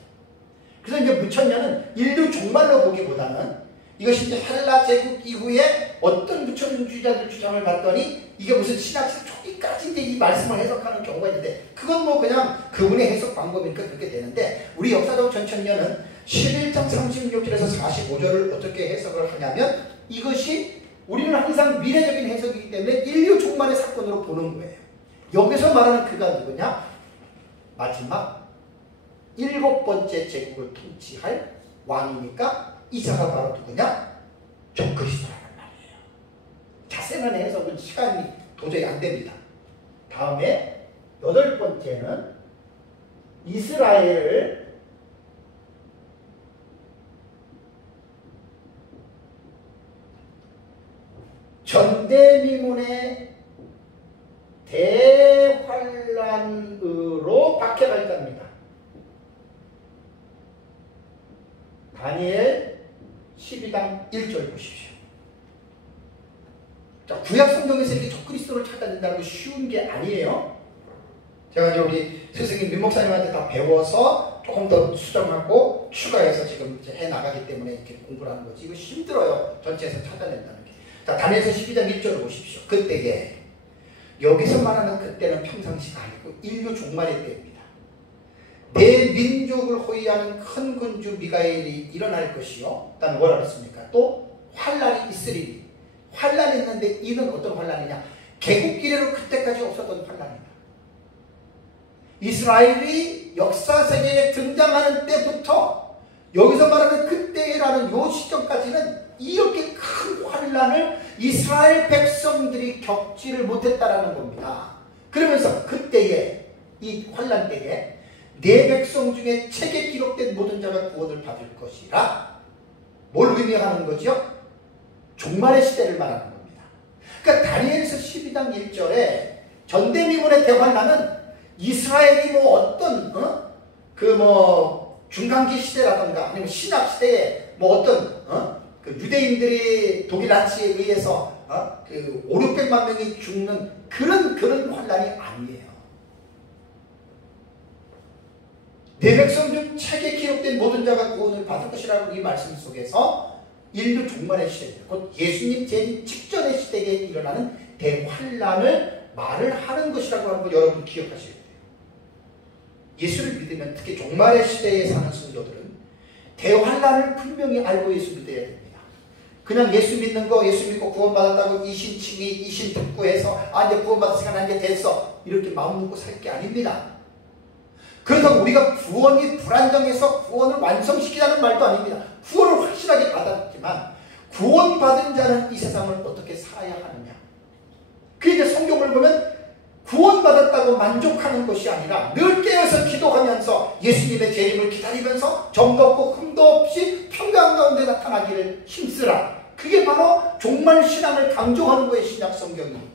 그래서 이제 무천년은 인류 종말로 보기보다는 이것이 이제 헬라 제국 이후에 어떤 무천년주의자들 주장을 봤더니 이게 무슨 신학적 초기까지 이제 이 말씀을 해석하는 경우가 있는데 그건 뭐 그냥 그분의 해석 방법이니까 그렇게 되는데 우리 역사적 전천년은 11장 36절에서 45절을 어떻게 해석을 하냐면 이것이 우리는 항상 미래적인 해석이기 때문에 인류 종말의 사건으로 보는 거예요. 여기서 말하는 그가 누구냐? 마지막 7번째 제국을 통치할 왕이니까 이자가 바로 누구냐? 적그리스도라는 말이에요. 자세한 해석은 시간이 도저히 안 됩니다. 다음에 8번째는 이스라엘을 전대미문의 대환란으로 박해갈 겁니다. 다니엘 12장 1절 보십시오. 자, 구약 성경에서 이렇게 적그리스도를 찾아낸다는 거 쉬운 게 아니에요. 제가 이제 우리 스승님 민 목사님한테 다 배워서 조금 더 수정하고 추가해서 지금 이제 해 나가기 때문에 이렇게 공부를 하는 거지. 이거 힘들어요. 전체에서 찾아낸다는 게. 자, 다니엘서 12장 1절을 보십시오. 그때에 여기서 말하는 그때는 평상시가 아니고 인류 종말의 때입니다. 내 민족을 호위하는 큰 군주 미가엘이 일어날 것이요. 그 다음에 뭐라 그랬습니까? 또 환란이 있으리니. 환란이 있는데 이는 어떤 환란이냐? 개국 이래로 그때까지 없었던 환란이다. 이스라엘이 역사세계에 등장하는 때부터 여기서 말하는 그때라는 요 시점까지는 이렇게 큰 환란을 이스라엘 백성들이 겪지를 못했다라는 겁니다. 그러면서 그때에 이 환란 때에 내 백성 중에 책에 기록된 모든 자가 구원을 받을 것이라 뭘 의미하는 거죠? 종말의 시대를 말하는 겁니다. 그러니까 다니엘서 12장 1절에 전대미문의 대환란은 이스라엘이 뭐 어떤 중간기 시대라든가 아니면 신학 시대에 뭐 어떤 그 유대인들이 독일 나치에 의해서 그 5,600만 명이 죽는 그런 환란이 아니에요. 내 백성 중 책에 기록된 모든 자가 구원을 받을 것이라는 이 말씀 속에서 인류 종말의 시대, 곧 예수님 재림 직전의 시대에 일어나는 대환란을 말을 하는 것이라고 하는 걸 여러분 기억하셔야 돼요. 예수를 믿으면 특히 종말의 시대에 사는 성도들은 대환란을 분명히 알고 예수 믿어야 됩니다. 그냥 예수 믿는 거, 예수 믿고 구원받았다고 이신칭의, 이신특구해서 이제 구원받을 시간 이제 됐어 이렇게 마음 먹고 살 게 아닙니다. 그래서 우리가 구원이 불안정해서 구원을 완성시키자는 말도 아닙니다. 구원을 확실하게 받았지만 구원받은 자는 이 세상을 어떻게 살아야 하느냐. 그 이제 성경을 보면 구원받았다고 만족하는 것이 아니라 늘 깨어서 기도하면서 예수님의 재림을 기다리면서 점도 없고 흠도 없이 평강 가운데 나타나기를 힘쓰라. 그게 바로 종말 신앙을 강조하는 거예요. 신약 성경이.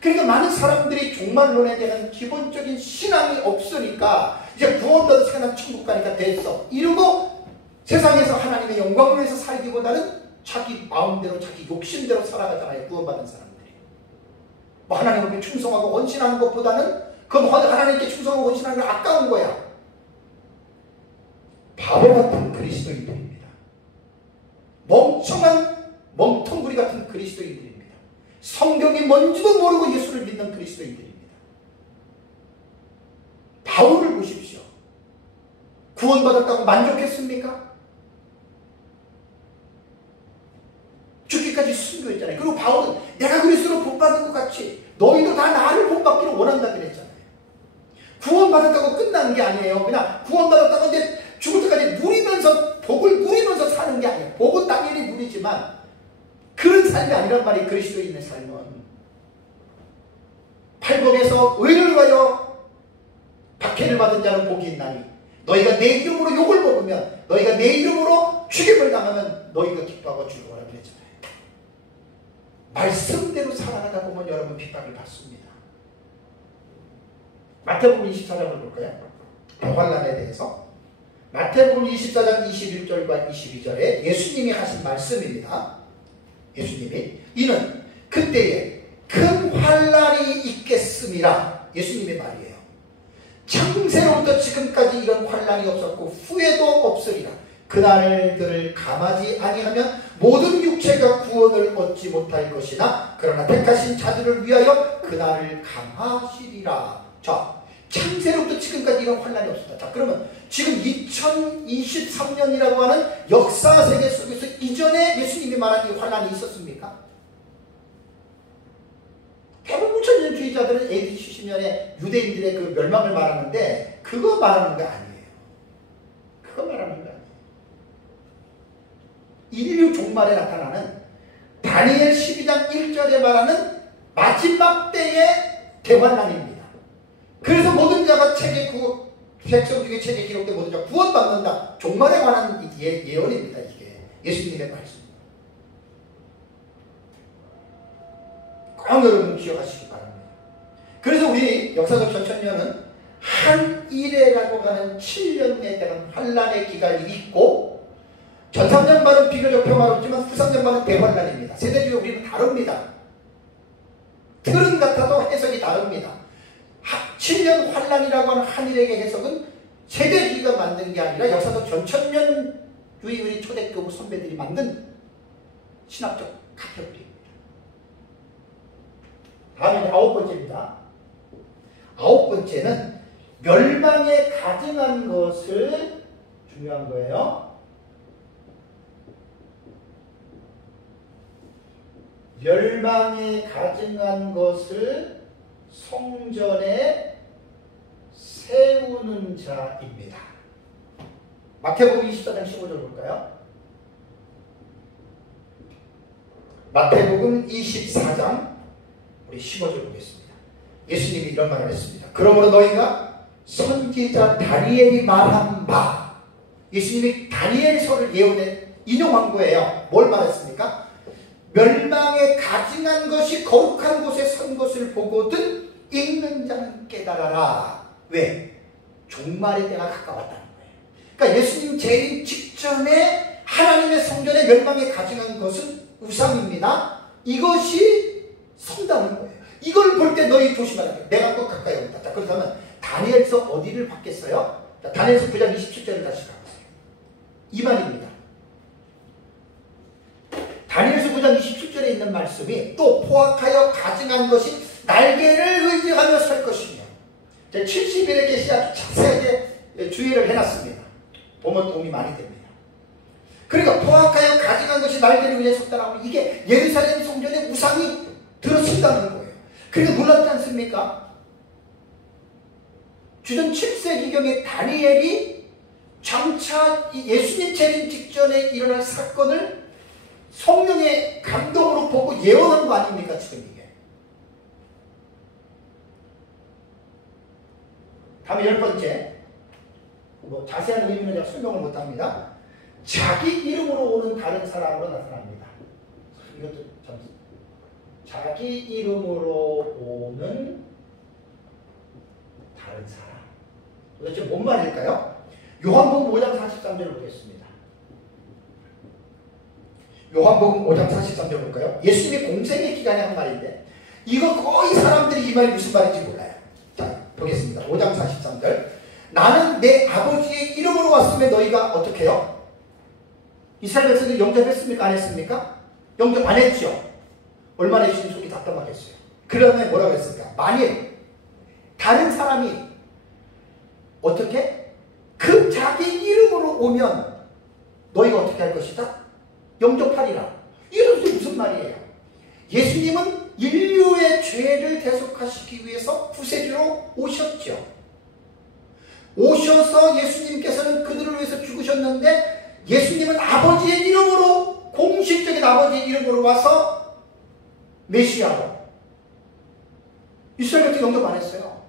그러니까 많은 사람들이 종말론에 대한 기본적인 신앙이 없으니까 이제 구원받은 시간은 천국 가니까 됐어 이러고 세상에서 하나님의 영광을 위해서 살기보다는 자기 마음대로 자기 욕심대로 살아가잖아요. 구원받은 사람들이 뭐 하나님께 충성하고 헌신하는 것보다는 그건 하나님께 충성하고 헌신하는 게 아까운 거야. 바보 같은 그리스도인들입니다. 멍청한 멍텅구리 같은 그리스도인들입니다. 성경이 뭔지도 모르고 예수를 믿는 그리스도인들입니다. 바울을 보십시오. 구원받았다고 만족했습니까? 죽기까지 순교했잖아요. 그리고 바울은 내가 그리스도로 본받은 것 같이 너희도 다 나를 본받기를 원한다 그랬잖아요. 구원받았다고 끝나는 게 아니에요. 그냥 구원받았다고 이제 죽을 때까지 누리면서 복을 누리면서 사는 게 아니에요. 복은 당연히 누리지만 그런 삶이 아니란 말이 그리스도인의 삶은. 팔복에서 의를 위하여 박해를 받은 자는 복이 있나니 너희가 내 이름으로 욕을 먹으면 너희가 내 이름으로 죽임을 당하면 너희가 기뻐하고 즐거워라 그랬잖아요. 말씀대로 살아가다 보면 여러분 핍박을 받습니다. 마태복음 24장을 볼까요? 대환란에 대해서. 마태복음 24장 21절과 22절에 예수님이 하신 말씀입니다. 예수님이 이는 그때에 큰 환란이 있겠음이라. 예수님의 말이에요. 창세로부터 지금까지 이런 환란이 없었고 후에도 없으리라. 그날들을 감하지 아니하면 모든 육체가 구원을 얻지 못할 것이나 그러나 택하신 자들을 위하여 그날을 감하시리라. 자, 창세로부터 지금까지 이런 환란이 없었다. 자, 그러면 지금 2023년이라고 하는 역사 세계 속에서 이전에 예수님이 말한 이 환란이 있었습니까? 대부분 천년주의자들은 AD 70년에 유대인들의 그 멸망을 말하는데 그거 말하는 게 아니에요. 그거 말하는 게 아니에요. 인류 종말에 나타나는 다니엘 12장 1절에 말하는 마지막 때의 대환란입니다. 그래서 모든 자가 책에 백성 중에 책에 기록된 모든 자가 구원받는다. 종말에 관한 예언입니다. 이게 예수님의 말씀. 꼭 여러분 기억하시기 바랍니다. 그래서 우리 역사적 전천년은 한일해라고 하는 7년에 대한 환란의 기간이 있고 전 3년반은 비교적 평화롭지만 후 3년반은 대환란입니다. 세대주의 우리는 다릅니다. 틀은 같아도 해석이 다릅니다. 7년 환란이라고 하는 한일에게 해석은 세대주의가 만든 게 아니라 역사적 전천년주의 우리 초대교부 선배들이 만든 신학적 카테고리입니다. 다음에 9번째입니다. 9번째는 멸망에 가증한 것을 중요한 거예요. 멸망에 가증한 것을 성전에 세우는 자입니다. 마태복음 24장 15절 볼까요? 마태복음 24장 우리 15절 보겠습니다. 예수님이 이런 말을 했습니다. 그러므로 너희가 선지자 다니엘이 말한 바, 예수님이 다니엘서를 예언해 인용한 거예요. 뭘 말했습니까? 멸망에 가증한 것이 거룩한 곳에 선 것을 보거든 읽는 자는 깨달아라. 왜? 종말의 때가 가까웠다는 거예요. 그러니까 예수님 재림 직전에 하나님의 성전에 멸망에 가증한 것은 우상입니다. 이것이 선다는 거예요. 이걸 볼 때 너희 조심하라. 내가 꼭 가까이 온다. 자, 그렇다면 다니엘서 어디를 받겠어요? 자, 다니엘서 9장 27절을 다시 가보세요. 이 말입니다. 다니엘서 9장 27절에 있는 말씀이 또 포악하여 가증한 것이 날개를 의지하며 설 것이며 70일에 계시 아주 자세하게 주의를 해놨습니다. 보면 도움이 많이 됩니다. 그러니까 포악하여 가증한 것이 날개를 위해 섰다라고 하면 이게 예루살렘 성전에 우상이 들어선다는 거예요. 그러니까 놀랍지 않습니까? 주전 7세기경에 다니엘이 장차 예수님 재림 직전에 일어날 사건을 성령의 감동으로 보고 예언한 거 아닙니까? 지금 이게. 다음에 10번째, 뭐 자세한 의미는 제가 설명을 못합니다. 자기 이름으로 오는 다른 사람으로 나타납니다. 이것도 참 자기 이름으로 오는 다른 사람. 도대체 뭔 말일까요? 요한복음 5장 43절을 보겠습니다. 요한복음 5장 43절 볼까요? 예수님이 공생의 기간에 한 말인데 이거 거의 사람들이 이 말이 무슨 말인지 몰라요. 자, 보겠습니다. 5장 43절. 나는 내 아버지의 이름으로 왔으면 너희가 어떻게 해요? 이스라엘 백성들이 영접했습니까? 안 했습니까? 영접 안 했죠. 얼마나 예수님 속이 답답하겠어요. 그러면 뭐라고 했습니까? 만일 다른 사람이 어떻게? 그 자기 이름으로 오면 너희가 어떻게 할 것이다? 영접하리라. 이게 무슨 말이에요? 예수님은 인류의 죄를 대속하시기 위해서 구세주로 오셨죠. 오셔서 예수님께서는 그들을 위해서 죽으셨는데 예수님은 아버지의 이름으로 공식적인 아버지의 이름으로 와서 메시아로 이스라엘 백성 영접 안 했어요.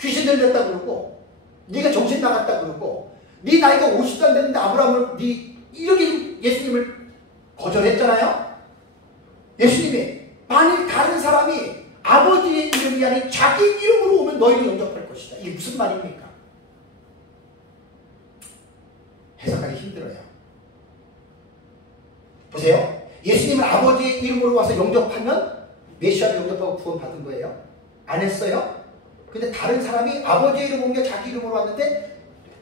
귀신 들렸다 그러고 네가 정신 나갔다 그러고 네 나이가 50도 안 됐는데 아브라함을 네 이렇게 예수님을 거절했잖아요. 예수님이 만일 다른 사람이 아버지의 이름이 아닌 자기 이름으로 오면 너희를 영접할 것이다. 이게 무슨 말입니까? 해석하기 힘들어요. 보세요. 예수님은 아버지의 이름으로 와서 영접하면 메시아를 영접하고 구원받은 거예요. 안 했어요? 근데 다른 사람이 아버지의 이름 옮겨 자기 이름으로 왔는데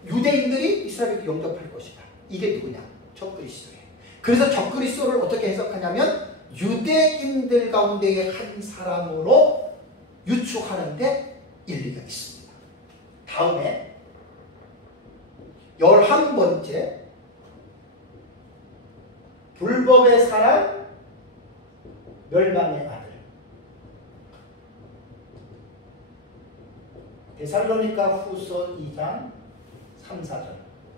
유대인들이 이스라엘을 영접할 것이다. 이게 누구냐? 적그리스도예요. 그래서 적그리스도를 어떻게 해석하냐면 유대인들 가운데의 한 사람으로 유추하는데 일리가 있습니다. 다음에 11번째 불법의 사랑 멸망의 아들. 데살로니가 후서 2장 3, 4절.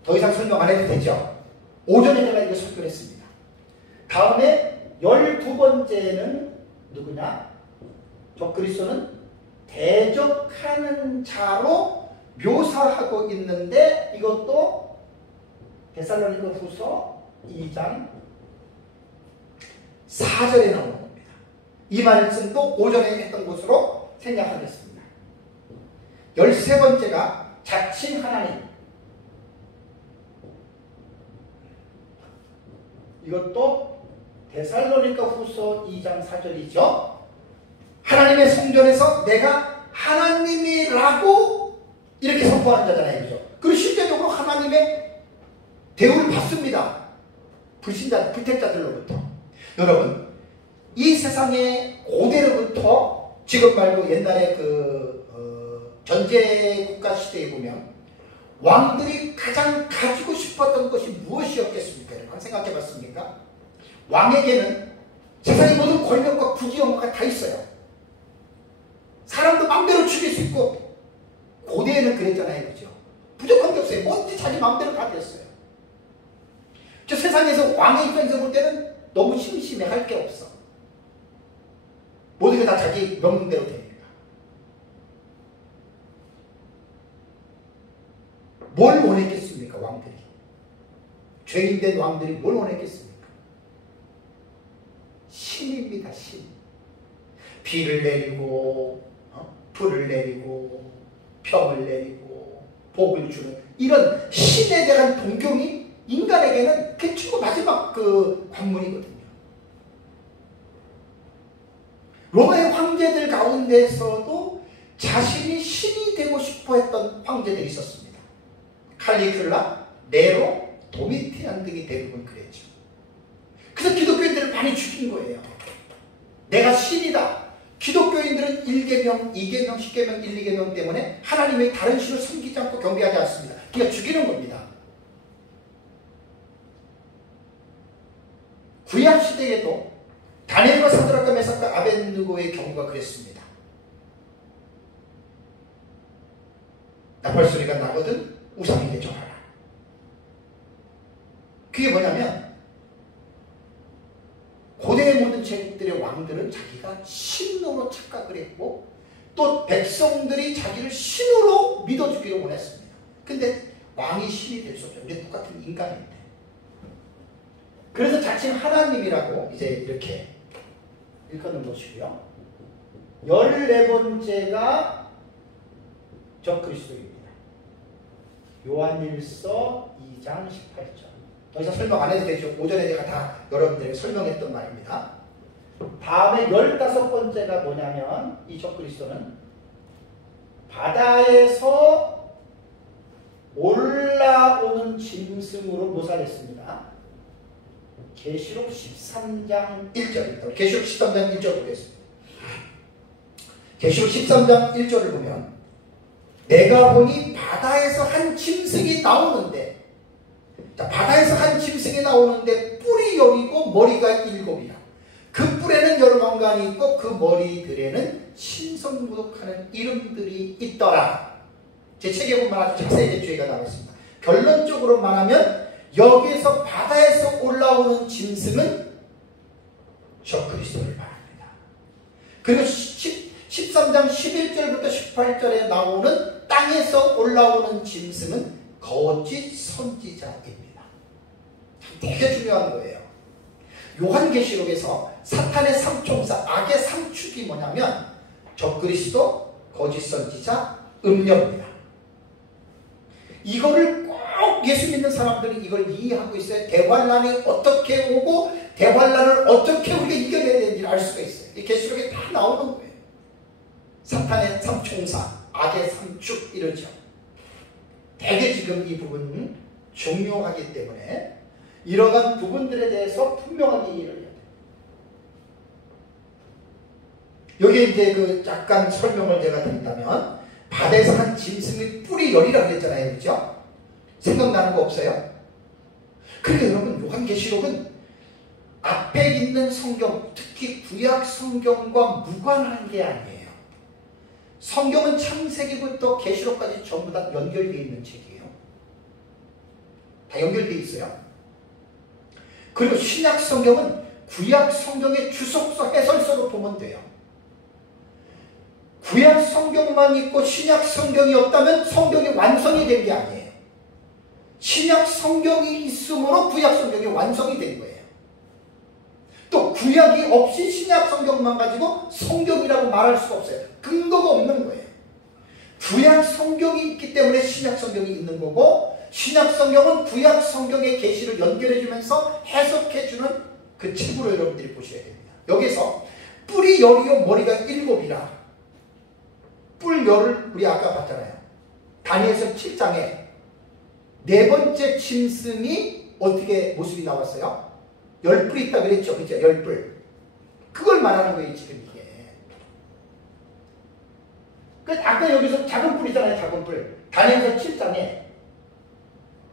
더 이상 설명 안 해도 되죠? 오전에 제가 이거 설교했습니다. 다음에 12번째는 누구냐? 적그리스도는 대적하는 자로 묘사하고 있는데 이것도 데살로니가 후서 2장 4절에 나오는 겁니다. 이 말씀도 오전에 했던 것으로 생각하겠습니다. 13번째가 자칭 하나님. 이것도 데살로니가 후서 2장 4절이죠. 하나님의 성전에서 내가 하나님이라고 이렇게 선포하는 자잖아요. 그죠? 그리고 실제적으로 하나님의 대우를 받습니다. 불신자, 불택자들로부터. 여러분, 이 세상의 고대로부터 지금 말고 옛날에 전제국가 시대에 보면 왕들이 가장 가지고 싶었던 것이 무엇이었겠습니까? 여러분 생각해 봤습니까? 왕에게는 세상의 모든 권력과 부귀영화가 다 있어요. 사람도 마음대로 죽일 수 있고, 고대에는 그랬잖아요. 그죠? 부족한 게 없어요. 뭔지 자기 마음대로 다 됐어요. 저 세상에서 왕의 입장에서 볼 때는 너무 심심해. 할 게 없어. 모든 게 다 자기 명령대로 됩니다. 뭘 원했겠습니까? 왕들이. 죄인된 왕들이 뭘 원했겠습니까? 신입니다. 신. 비를 내리고 불을 내리고 병을 내리고 복을 주는 이런 신에 대한 동경이 인간에게는 그 최고 마지막 관문이거든요. 로마의 황제들 가운데서도 자신이 신이 되고 싶어 했던 황제들이 있었습니다. 칼리큘라, 네로, 도미티안 등이 대부분 그랬죠. 그래서 기독교인들을 많이 죽인 거예요. 내가 신이다. 기독교인들은 1계명, 2계명, 10계명, 1, 2계명 때문에 하나님의 다른 신을 섬기지 않고 경배하지 않습니다. 그러니까 죽이는 겁니다. 구약 시대에도 다니엘과 사드락과 메삭과 아벳느고의 경우가 그랬습니다. 나팔 소리가 나거든 우상에게 절하라. 그게 뭐냐면 고대의 모든 제국들의 왕들은 자기가 신으로 착각을 했고 또 백성들이 자기를 신으로 믿어주기를 원했습니다. 근데 왕이 신이 될 수 없죠. 우리 똑같은 인간인데. 그래서 자칭 하나님이라고 이제 이렇게 일컫는 것이고요. 14번째가 적그리스도입니다. 요한일서 2장 18절. 더 이상 설명 안 해도 되죠. 오전에 제가 다 여러분들에게 설명했던 말입니다. 다음에 15번째가 뭐냐면 이 적그리스도는 바다에서 올라오는 짐승으로 묘사했습니다. 계시록 13장 1절입니다. 계시록 13장 1절 보겠습니다. 계시록 13장 1절을 보면 내가 보니 바다에서 한 짐승이 나오는데, 자, 바다에서 한 짐승이 나오는데 뿔이 10이고 머리가 7이야. 그 뿔에는 10왕관이 있고 그 머리들에는 신성무독하는 이름들이 있더라. 제 책에 보면 아주 자세히 주의가 나와 있습니다. 결론적으로 말하면 여기에서 바다에서 올라오는 짐승은 적그리스도를 말합니다. 그리고 13장 13장 11절부터 18절에 나오는 땅에서 올라오는 짐승은 거짓 선지자입니다. 되게 중요한 거예요. 요한계시록에서 사탄의 삼총사, 악의 삼축이 뭐냐면 적그리스도, 거짓 선지자, 음녀입니다. 이거를 꼭 예수 믿는 사람들이 이걸 이해하고 있어야 대환란이 어떻게 오고 대환란을 어떻게 우리가 이겨내야 되는지 알 수가 있어요. 이 계시록에 다 나오는 거예요. 사탄의 삼총사, 악의 삼축 이러죠. 되게 지금 이 부분은 중요하기 때문에 이러한 부분들에 대해서 분명하게 이해를 해야 돼요. 여기에 이제 그 약간 설명을 제가 드린다면 바다에서 한 짐승의 뿔이 열이라고 그랬잖아요. 그죠? 생각나는 거 없어요? 그러니까 여러분 요한계시록은 앞에 있는 성경, 특히 구약 성경과 무관한 게 아니에요. 성경은 창세기부터 계시록까지 전부 다 연결되어 있는 책이에요. 다 연결되어 있어요. 그리고 신약 성경은 구약 성경의 주석서, 해설서로 보면 돼요. 구약 성경만 있고 신약 성경이 없다면 성경이 완성이 된 게 아니에요. 신약 성경이 있으므로 구약 성경이 완성이 된 거예요. 또 구약이 없이 신약 성경만 가지고 성경이라고 말할 수가 없어요. 근거가 없는 거예요. 구약 성경이 있기 때문에 신약 성경이 있는 거고, 신약 성경은 구약 성경의 계시를 연결해주면서 해석해주는 그 책으로 여러분들이 보셔야 됩니다. 여기서 뿔이 열이요 머리가 일곱이라, 뿔 열을 우리 아까 봤잖아요. 다니엘서 7장에 네 번째 짐승이 어떻게 모습이 나왔어요? 10뿔이 있다 그랬죠. 그죠? 10뿔. 그걸 말하는 거예요, 지금 이게. 아까 여기서 작은 뿔이잖아요, 작은 뿔. 다니엘서 7장에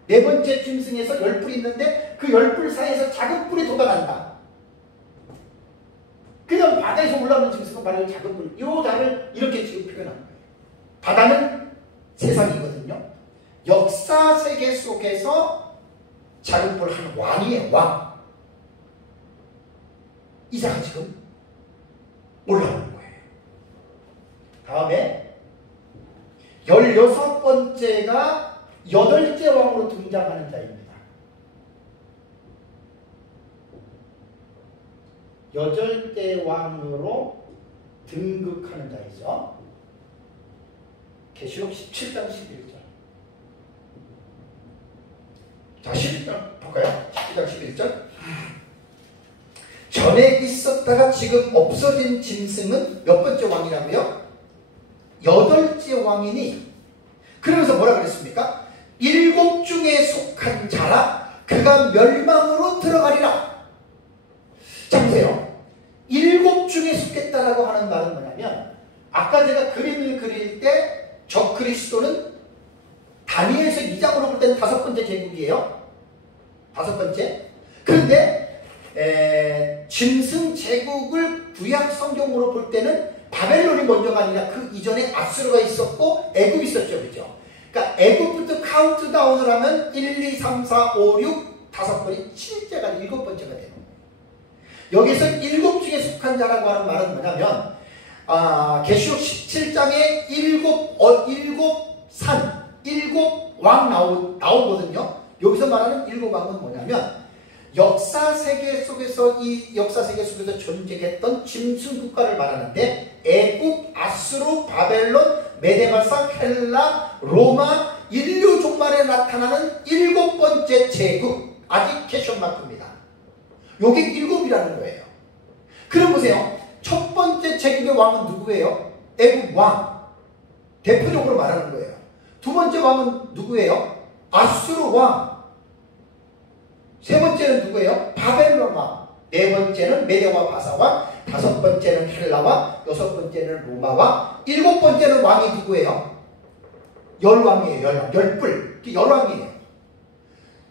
네 번째 짐승에서 10뿔이 있는데 그 10뿔 사이에서 작은 뿔이 돋아난다. 그냥 바다에서 올라오는 짐승은 바로 작은 뿔. 이 단을 이렇게 지금 표현한 거예요. 바다는 세상이거든요. 역사 세계 속에서 작은 뿔 한 왕이에요, 왕. 이자가 지금 올라오는 거예요. 다음에 16번째가 8째 왕으로 등장하는 자입니다. 8째 왕으로 등극하는 자이죠. 계시록 17장 11절. 자, 11장 볼까요? 17장 11절. 전에 있었다가 지금 없어진 짐승은 몇 번째 왕이라고요? 8째 왕이니, 그러면서 뭐라 그랬습니까? 7 중에 속한 자라 그가 멸망으로 들어가리라. 자, 보세요. 7 중에 속했다라고 하는 말은 뭐냐면, 아까 제가 그림을 그릴 때 적그리스도는 다니엘서 2장으로 볼 때는 5번째 제국이에요. 5번째. 그런데 짐승 제국을 구약 성경으로 볼 때는 바벨론이 먼저가 아니라 그 이전에 아수르가 있었고 애굽이 있었죠. 그죠? 그러니까 애굽부터 카운트다운을 하면 1, 2, 3, 4, 5, 6, 5번이 7제가 7번째가 되는 거예요. 여기서 7 중에 속한 자라고 하는 말은 뭐냐면, 계시록 17장에 7 산, 7 왕 나오거든요. 여기서 말하는 7 왕은 뭐냐면, 역사 세계 속에서 존재했던 짐승 국가를 말하는데, 애굽, 아수르, 바벨론, 메데바사, 헬라, 로마, 인류 종말에 나타나는 7번째 제국, 아직 퀘션 마크입니다. 요게 7이라는 거예요. 그럼 보세요. 첫 번째 제국의 왕은 누구예요? 애굽 왕. 대표적으로 말하는 거예요. 두 번째 왕은 누구예요? 아수르 왕. 세 번째는 누구예요? 바벨론 왕. 네 번째는 메데와 바사 왕. 5번째는 헬라와, 6번째는 로마와, 7번째는 왕이 누구예요? 열왕이에요. 열왕. 10뿔. 열왕이에요.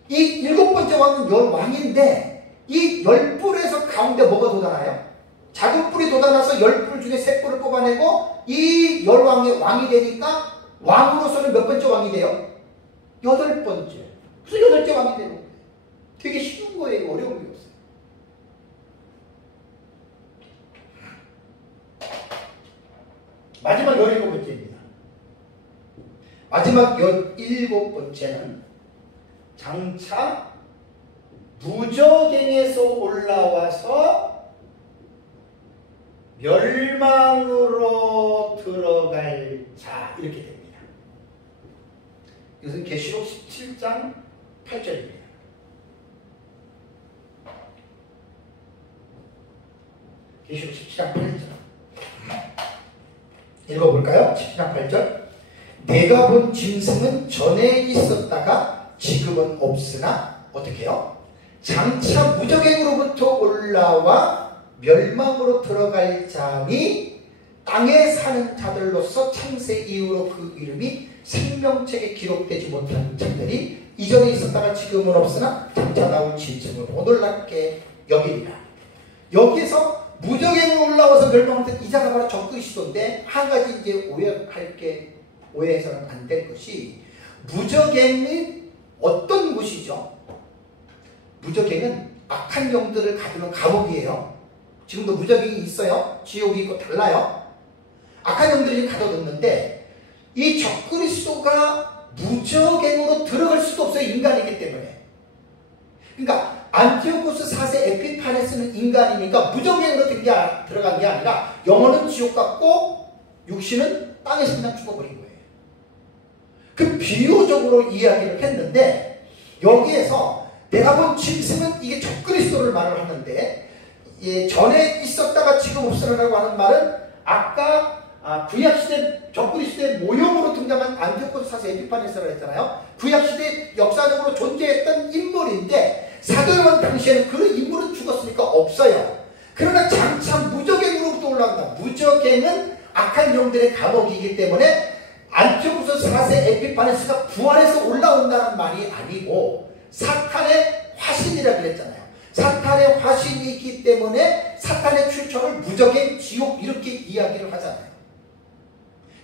이 7번째 왕은 열왕인데, 이 10뿔에서 가운데 뭐가 돋아나요? 작은 뿔이 돋아나서 10뿔 중에 3뿔을 뽑아내고 이 열왕의 왕이 되니까 왕으로서는 몇 번째 왕이 돼요? 8번째. 그래서 8째 왕이 되는 거예요. 되게 쉬운 거예요. 어려운 게 없어요. 마지막 17번째입니다. 마지막 17번째는 장차 무적행에서 올라와서 멸망으로 들어갈 자, 이렇게 됩니다. 이것은 계시록 17장 8절입니다. 계시록 17장 8절 읽어볼까요? 17장 8절. 내가 본 짐승은 전에 있었다가 지금은 없으나 어떻게 해요? 장차 무적행으로부터 올라와 멸망으로 들어갈 자니 땅에 사는 자들로서 창세 이후로 그 이름이 생명책에 기록되지 못한 자들이 이전에 있었다가 지금은 없으나 장차 나올 짐승을 못 놀랍게 여기리라. 여기에서 무적행으로 올라와서 멸망하는 이 자가 바로 적그리스도인데, 한 가지 이제 오해해서는 안 될 것이, 무적행이 어떤 곳이죠? 무적행은 악한 영들을 가두는 감옥이에요. 지금도 무적행이 있어요. 지옥이 있고 달라요. 악한 영들이 가둬뒀는데 이 적그리스도가 무적행으로 들어갈 수도 없어요. 인간이기 때문에. 그러니까 안티오코스 4세 에피파네스는 인간이니까 무적행으로 들어간 게 아니라 영혼은 지옥 같고 육신은 땅에서 그냥 죽어버린 거예요. 그 비유적으로 이야기를 했는데, 여기에서 내가 본 짐승은 이게 적그리스도를 말을 하는데, 전에 있었다가 지금 없으라고 하는 말은 아까 구약시대 적그리스도의 모형으로 등장한 안티오코스 4세 에피파네스라고 했잖아요. 구약시대 역사적으로 존재했던 인물인데 사도 요한 당시에는 그 인물은 죽었으니까 없어요. 그러나 장차 무적행으로부터 올라온다. 무적행은 악한 영들의 감옥이기 때문에 안티오코스 4세 에피파네스가 부활해서 올라온다는 말이 아니고 사탄의 화신이라고 그랬잖아요. 사탄의 화신이 있기 때문에 사탄의 출처를 무적행, 지옥 이렇게 이야기를 하잖아요.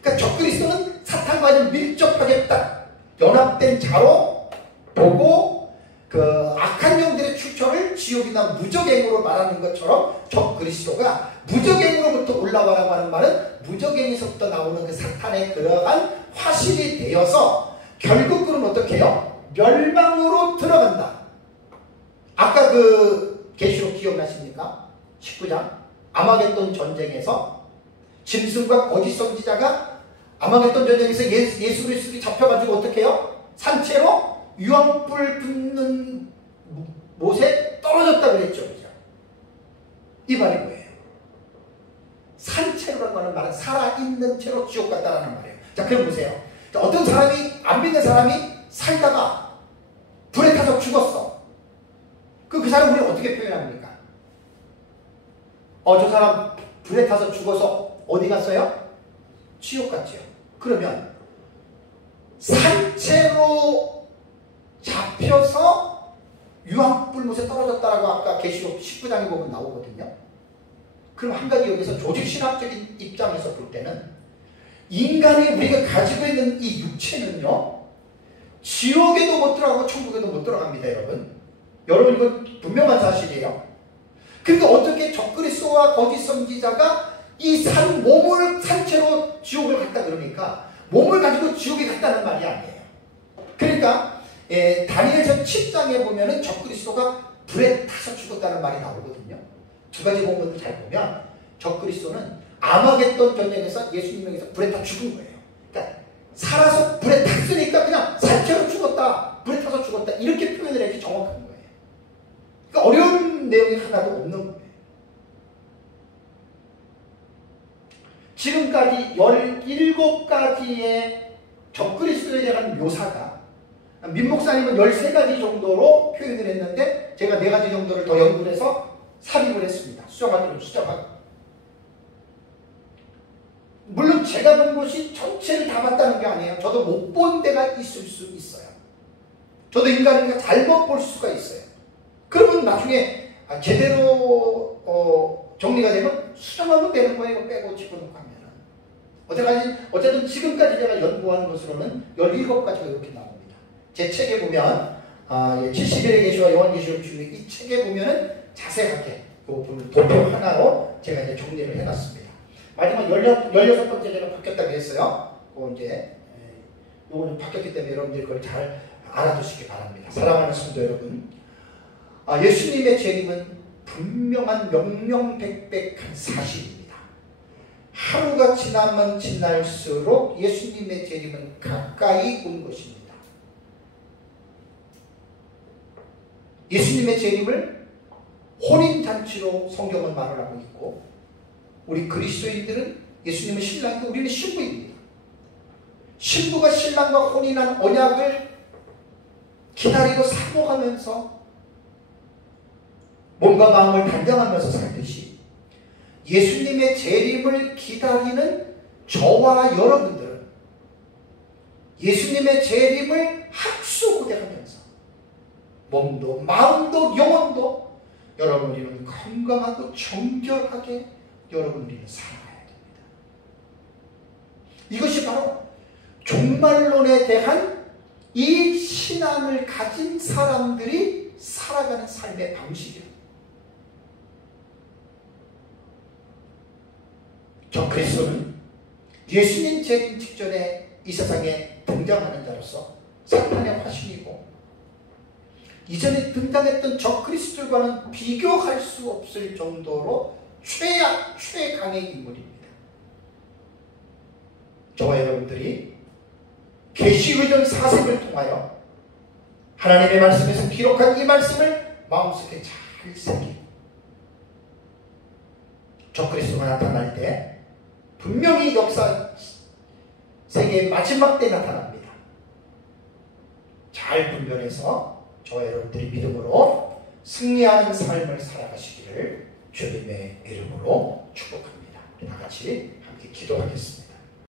그러니까 적그리스도는 사탄과 밀접하게 딱 연합된 자로 보고 그 악한 영들의 출처를 지옥이나 무적행으로 말하는 것처럼 적그리스도가 무적행으로부터 올라와라고 하는 말은 무적행에서부터 나오는 그 사탄의 그러한 화신이 되어서 결국 그는 어떻게 해요? 멸망으로 들어간다. 아까 그 계시록 기억나십니까? 19장 아마겟돈 전쟁에서 짐승과 거짓 선지자가 아마겟돈 전쟁에서 예수 그리스도에 잡혀가지고 어떻게 해요? 산채로 유황불 붙는 못에 떨어졌다 그랬죠. 그죠? 이 말이 뭐예요? 산채로라고 하는 말은 살아있는 채로 지옥 갔다라는 말이에요. 자, 그럼 보세요. 자, 어떤 사람이, 안 믿는 사람이 살다가 불에 타서 죽었어. 그 사람 우리 어떻게 표현합니까? 저 사람 불에 타서 죽어서 어디 갔어요? 지옥 갔지요. 그러면 산채로 잡혀서 유황불못에 떨어졌다라고 아까 계시록 19장에 보면 나오거든요. 그럼 한 가지 여기서 조직신학적인 입장에서 볼 때는 인간이 우리가 가지고 있는 이 육체는요, 지옥에도 못 들어가고 천국에도 못 들어갑니다. 여러분 이건 분명한 사실이에요. 그러니까 어떻게 적그리스도와 거짓 선지자가 이 몸을 산채로 지옥을 갔다 그러니까 몸을 가지고 지옥에 갔다는 말이 아니에요. 그러니까 다니엘서 10장에 보면은 적그리스도가 불에 타서 죽었다는 말이 나오거든요. 두 가지 본문을 잘 보면 적그리스도는 아마겟돈 전쟁에서 예수님에게서 불에 타 죽은 거예요. 그러니까 살아서 불에 탔으니까 그냥 산채로 죽었다, 불에 타서 죽었다 이렇게 표현을 해야지 정확한 거예요. 그러니까 어려운 내용이 하나도 없는 거예요. 지금까지 17가지의 적그리스도에 대한 묘사가 민목사님은 13가지 정도로 표현을 했는데 제가 4가지 정도를 더 연구를 해서 삽입을 했습니다. 수정하기로 수정하고. 물론 제가 본 것이 전체를 다 봤다는 게 아니에요. 저도 못 본 데가 있을 수 있어요. 저도 인간이니까 잘못 볼 수가 있어요. 그러면 나중에 제대로 정리가 되면 수정하면 되는 거예요. 빼고 집어넣고 하면. 어쨌든 지금까지 제가 연구한 것으로는 17가지가 이렇게 나옵니다. 제 책에 보면 70일의 계시와 요한계시록 중에 이 책에 보면은 자세하게 그 도표 하나로 제가 이제 정리를 해놨습니다. 마지막 16번째 제가 바뀌었다고 했어요. 이제 요거는 바뀌었기 때문에 여러분들이 그걸 잘 알아두시기 바랍니다. 사랑하는 성도 여러분, 예수님의 재림은 분명한 명명백백한 사실입니다. 하루가 지나면 지날수록 예수님의 재림은 가까이 온 것입니다. 예수님의 재림을 혼인잔치로 성경은 말을 하고 있고, 우리 그리스도인들은 예수님은 신랑이고 우리는 신부입니다. 신부가 신랑과 혼인한 언약을 기다리고 사모하면서 몸과 마음을 단장하면서 살듯이 예수님의 재림을 기다리는 저와 여러분들은 예수님의 재림을 학수고대하면서 몸도 마음도 영혼도 여러분 우리는 건강하고 정결하게 여러분 우리는 살아가야 됩니다. 이것이 바로 종말론에 대한 이 신앙을 가진 사람들이 살아가는 삶의 방식이에요. 저 그리스도는 예수님 재림 직전에 이 세상에 등장하는 자로서 사탄의 화신이고, 이전에 등장했던 저 그리스도와는 비교할 수 없을 정도로 최강의 인물입니다. 저와 여러분들이 계시의전 사색을 통하여 하나님의 말씀에서 기록한 이 말씀을 마음속에 잘 새기고, 저 그리스도가 나타날 때 분명히 역사 세계의 마지막 때 나타납니다. 잘 분별해서 저와 여러분들이 믿음으로 승리하는 삶을 살아가시기를 주님의 이름으로 축복합니다. 우리 다 같이 함께 기도하겠습니다.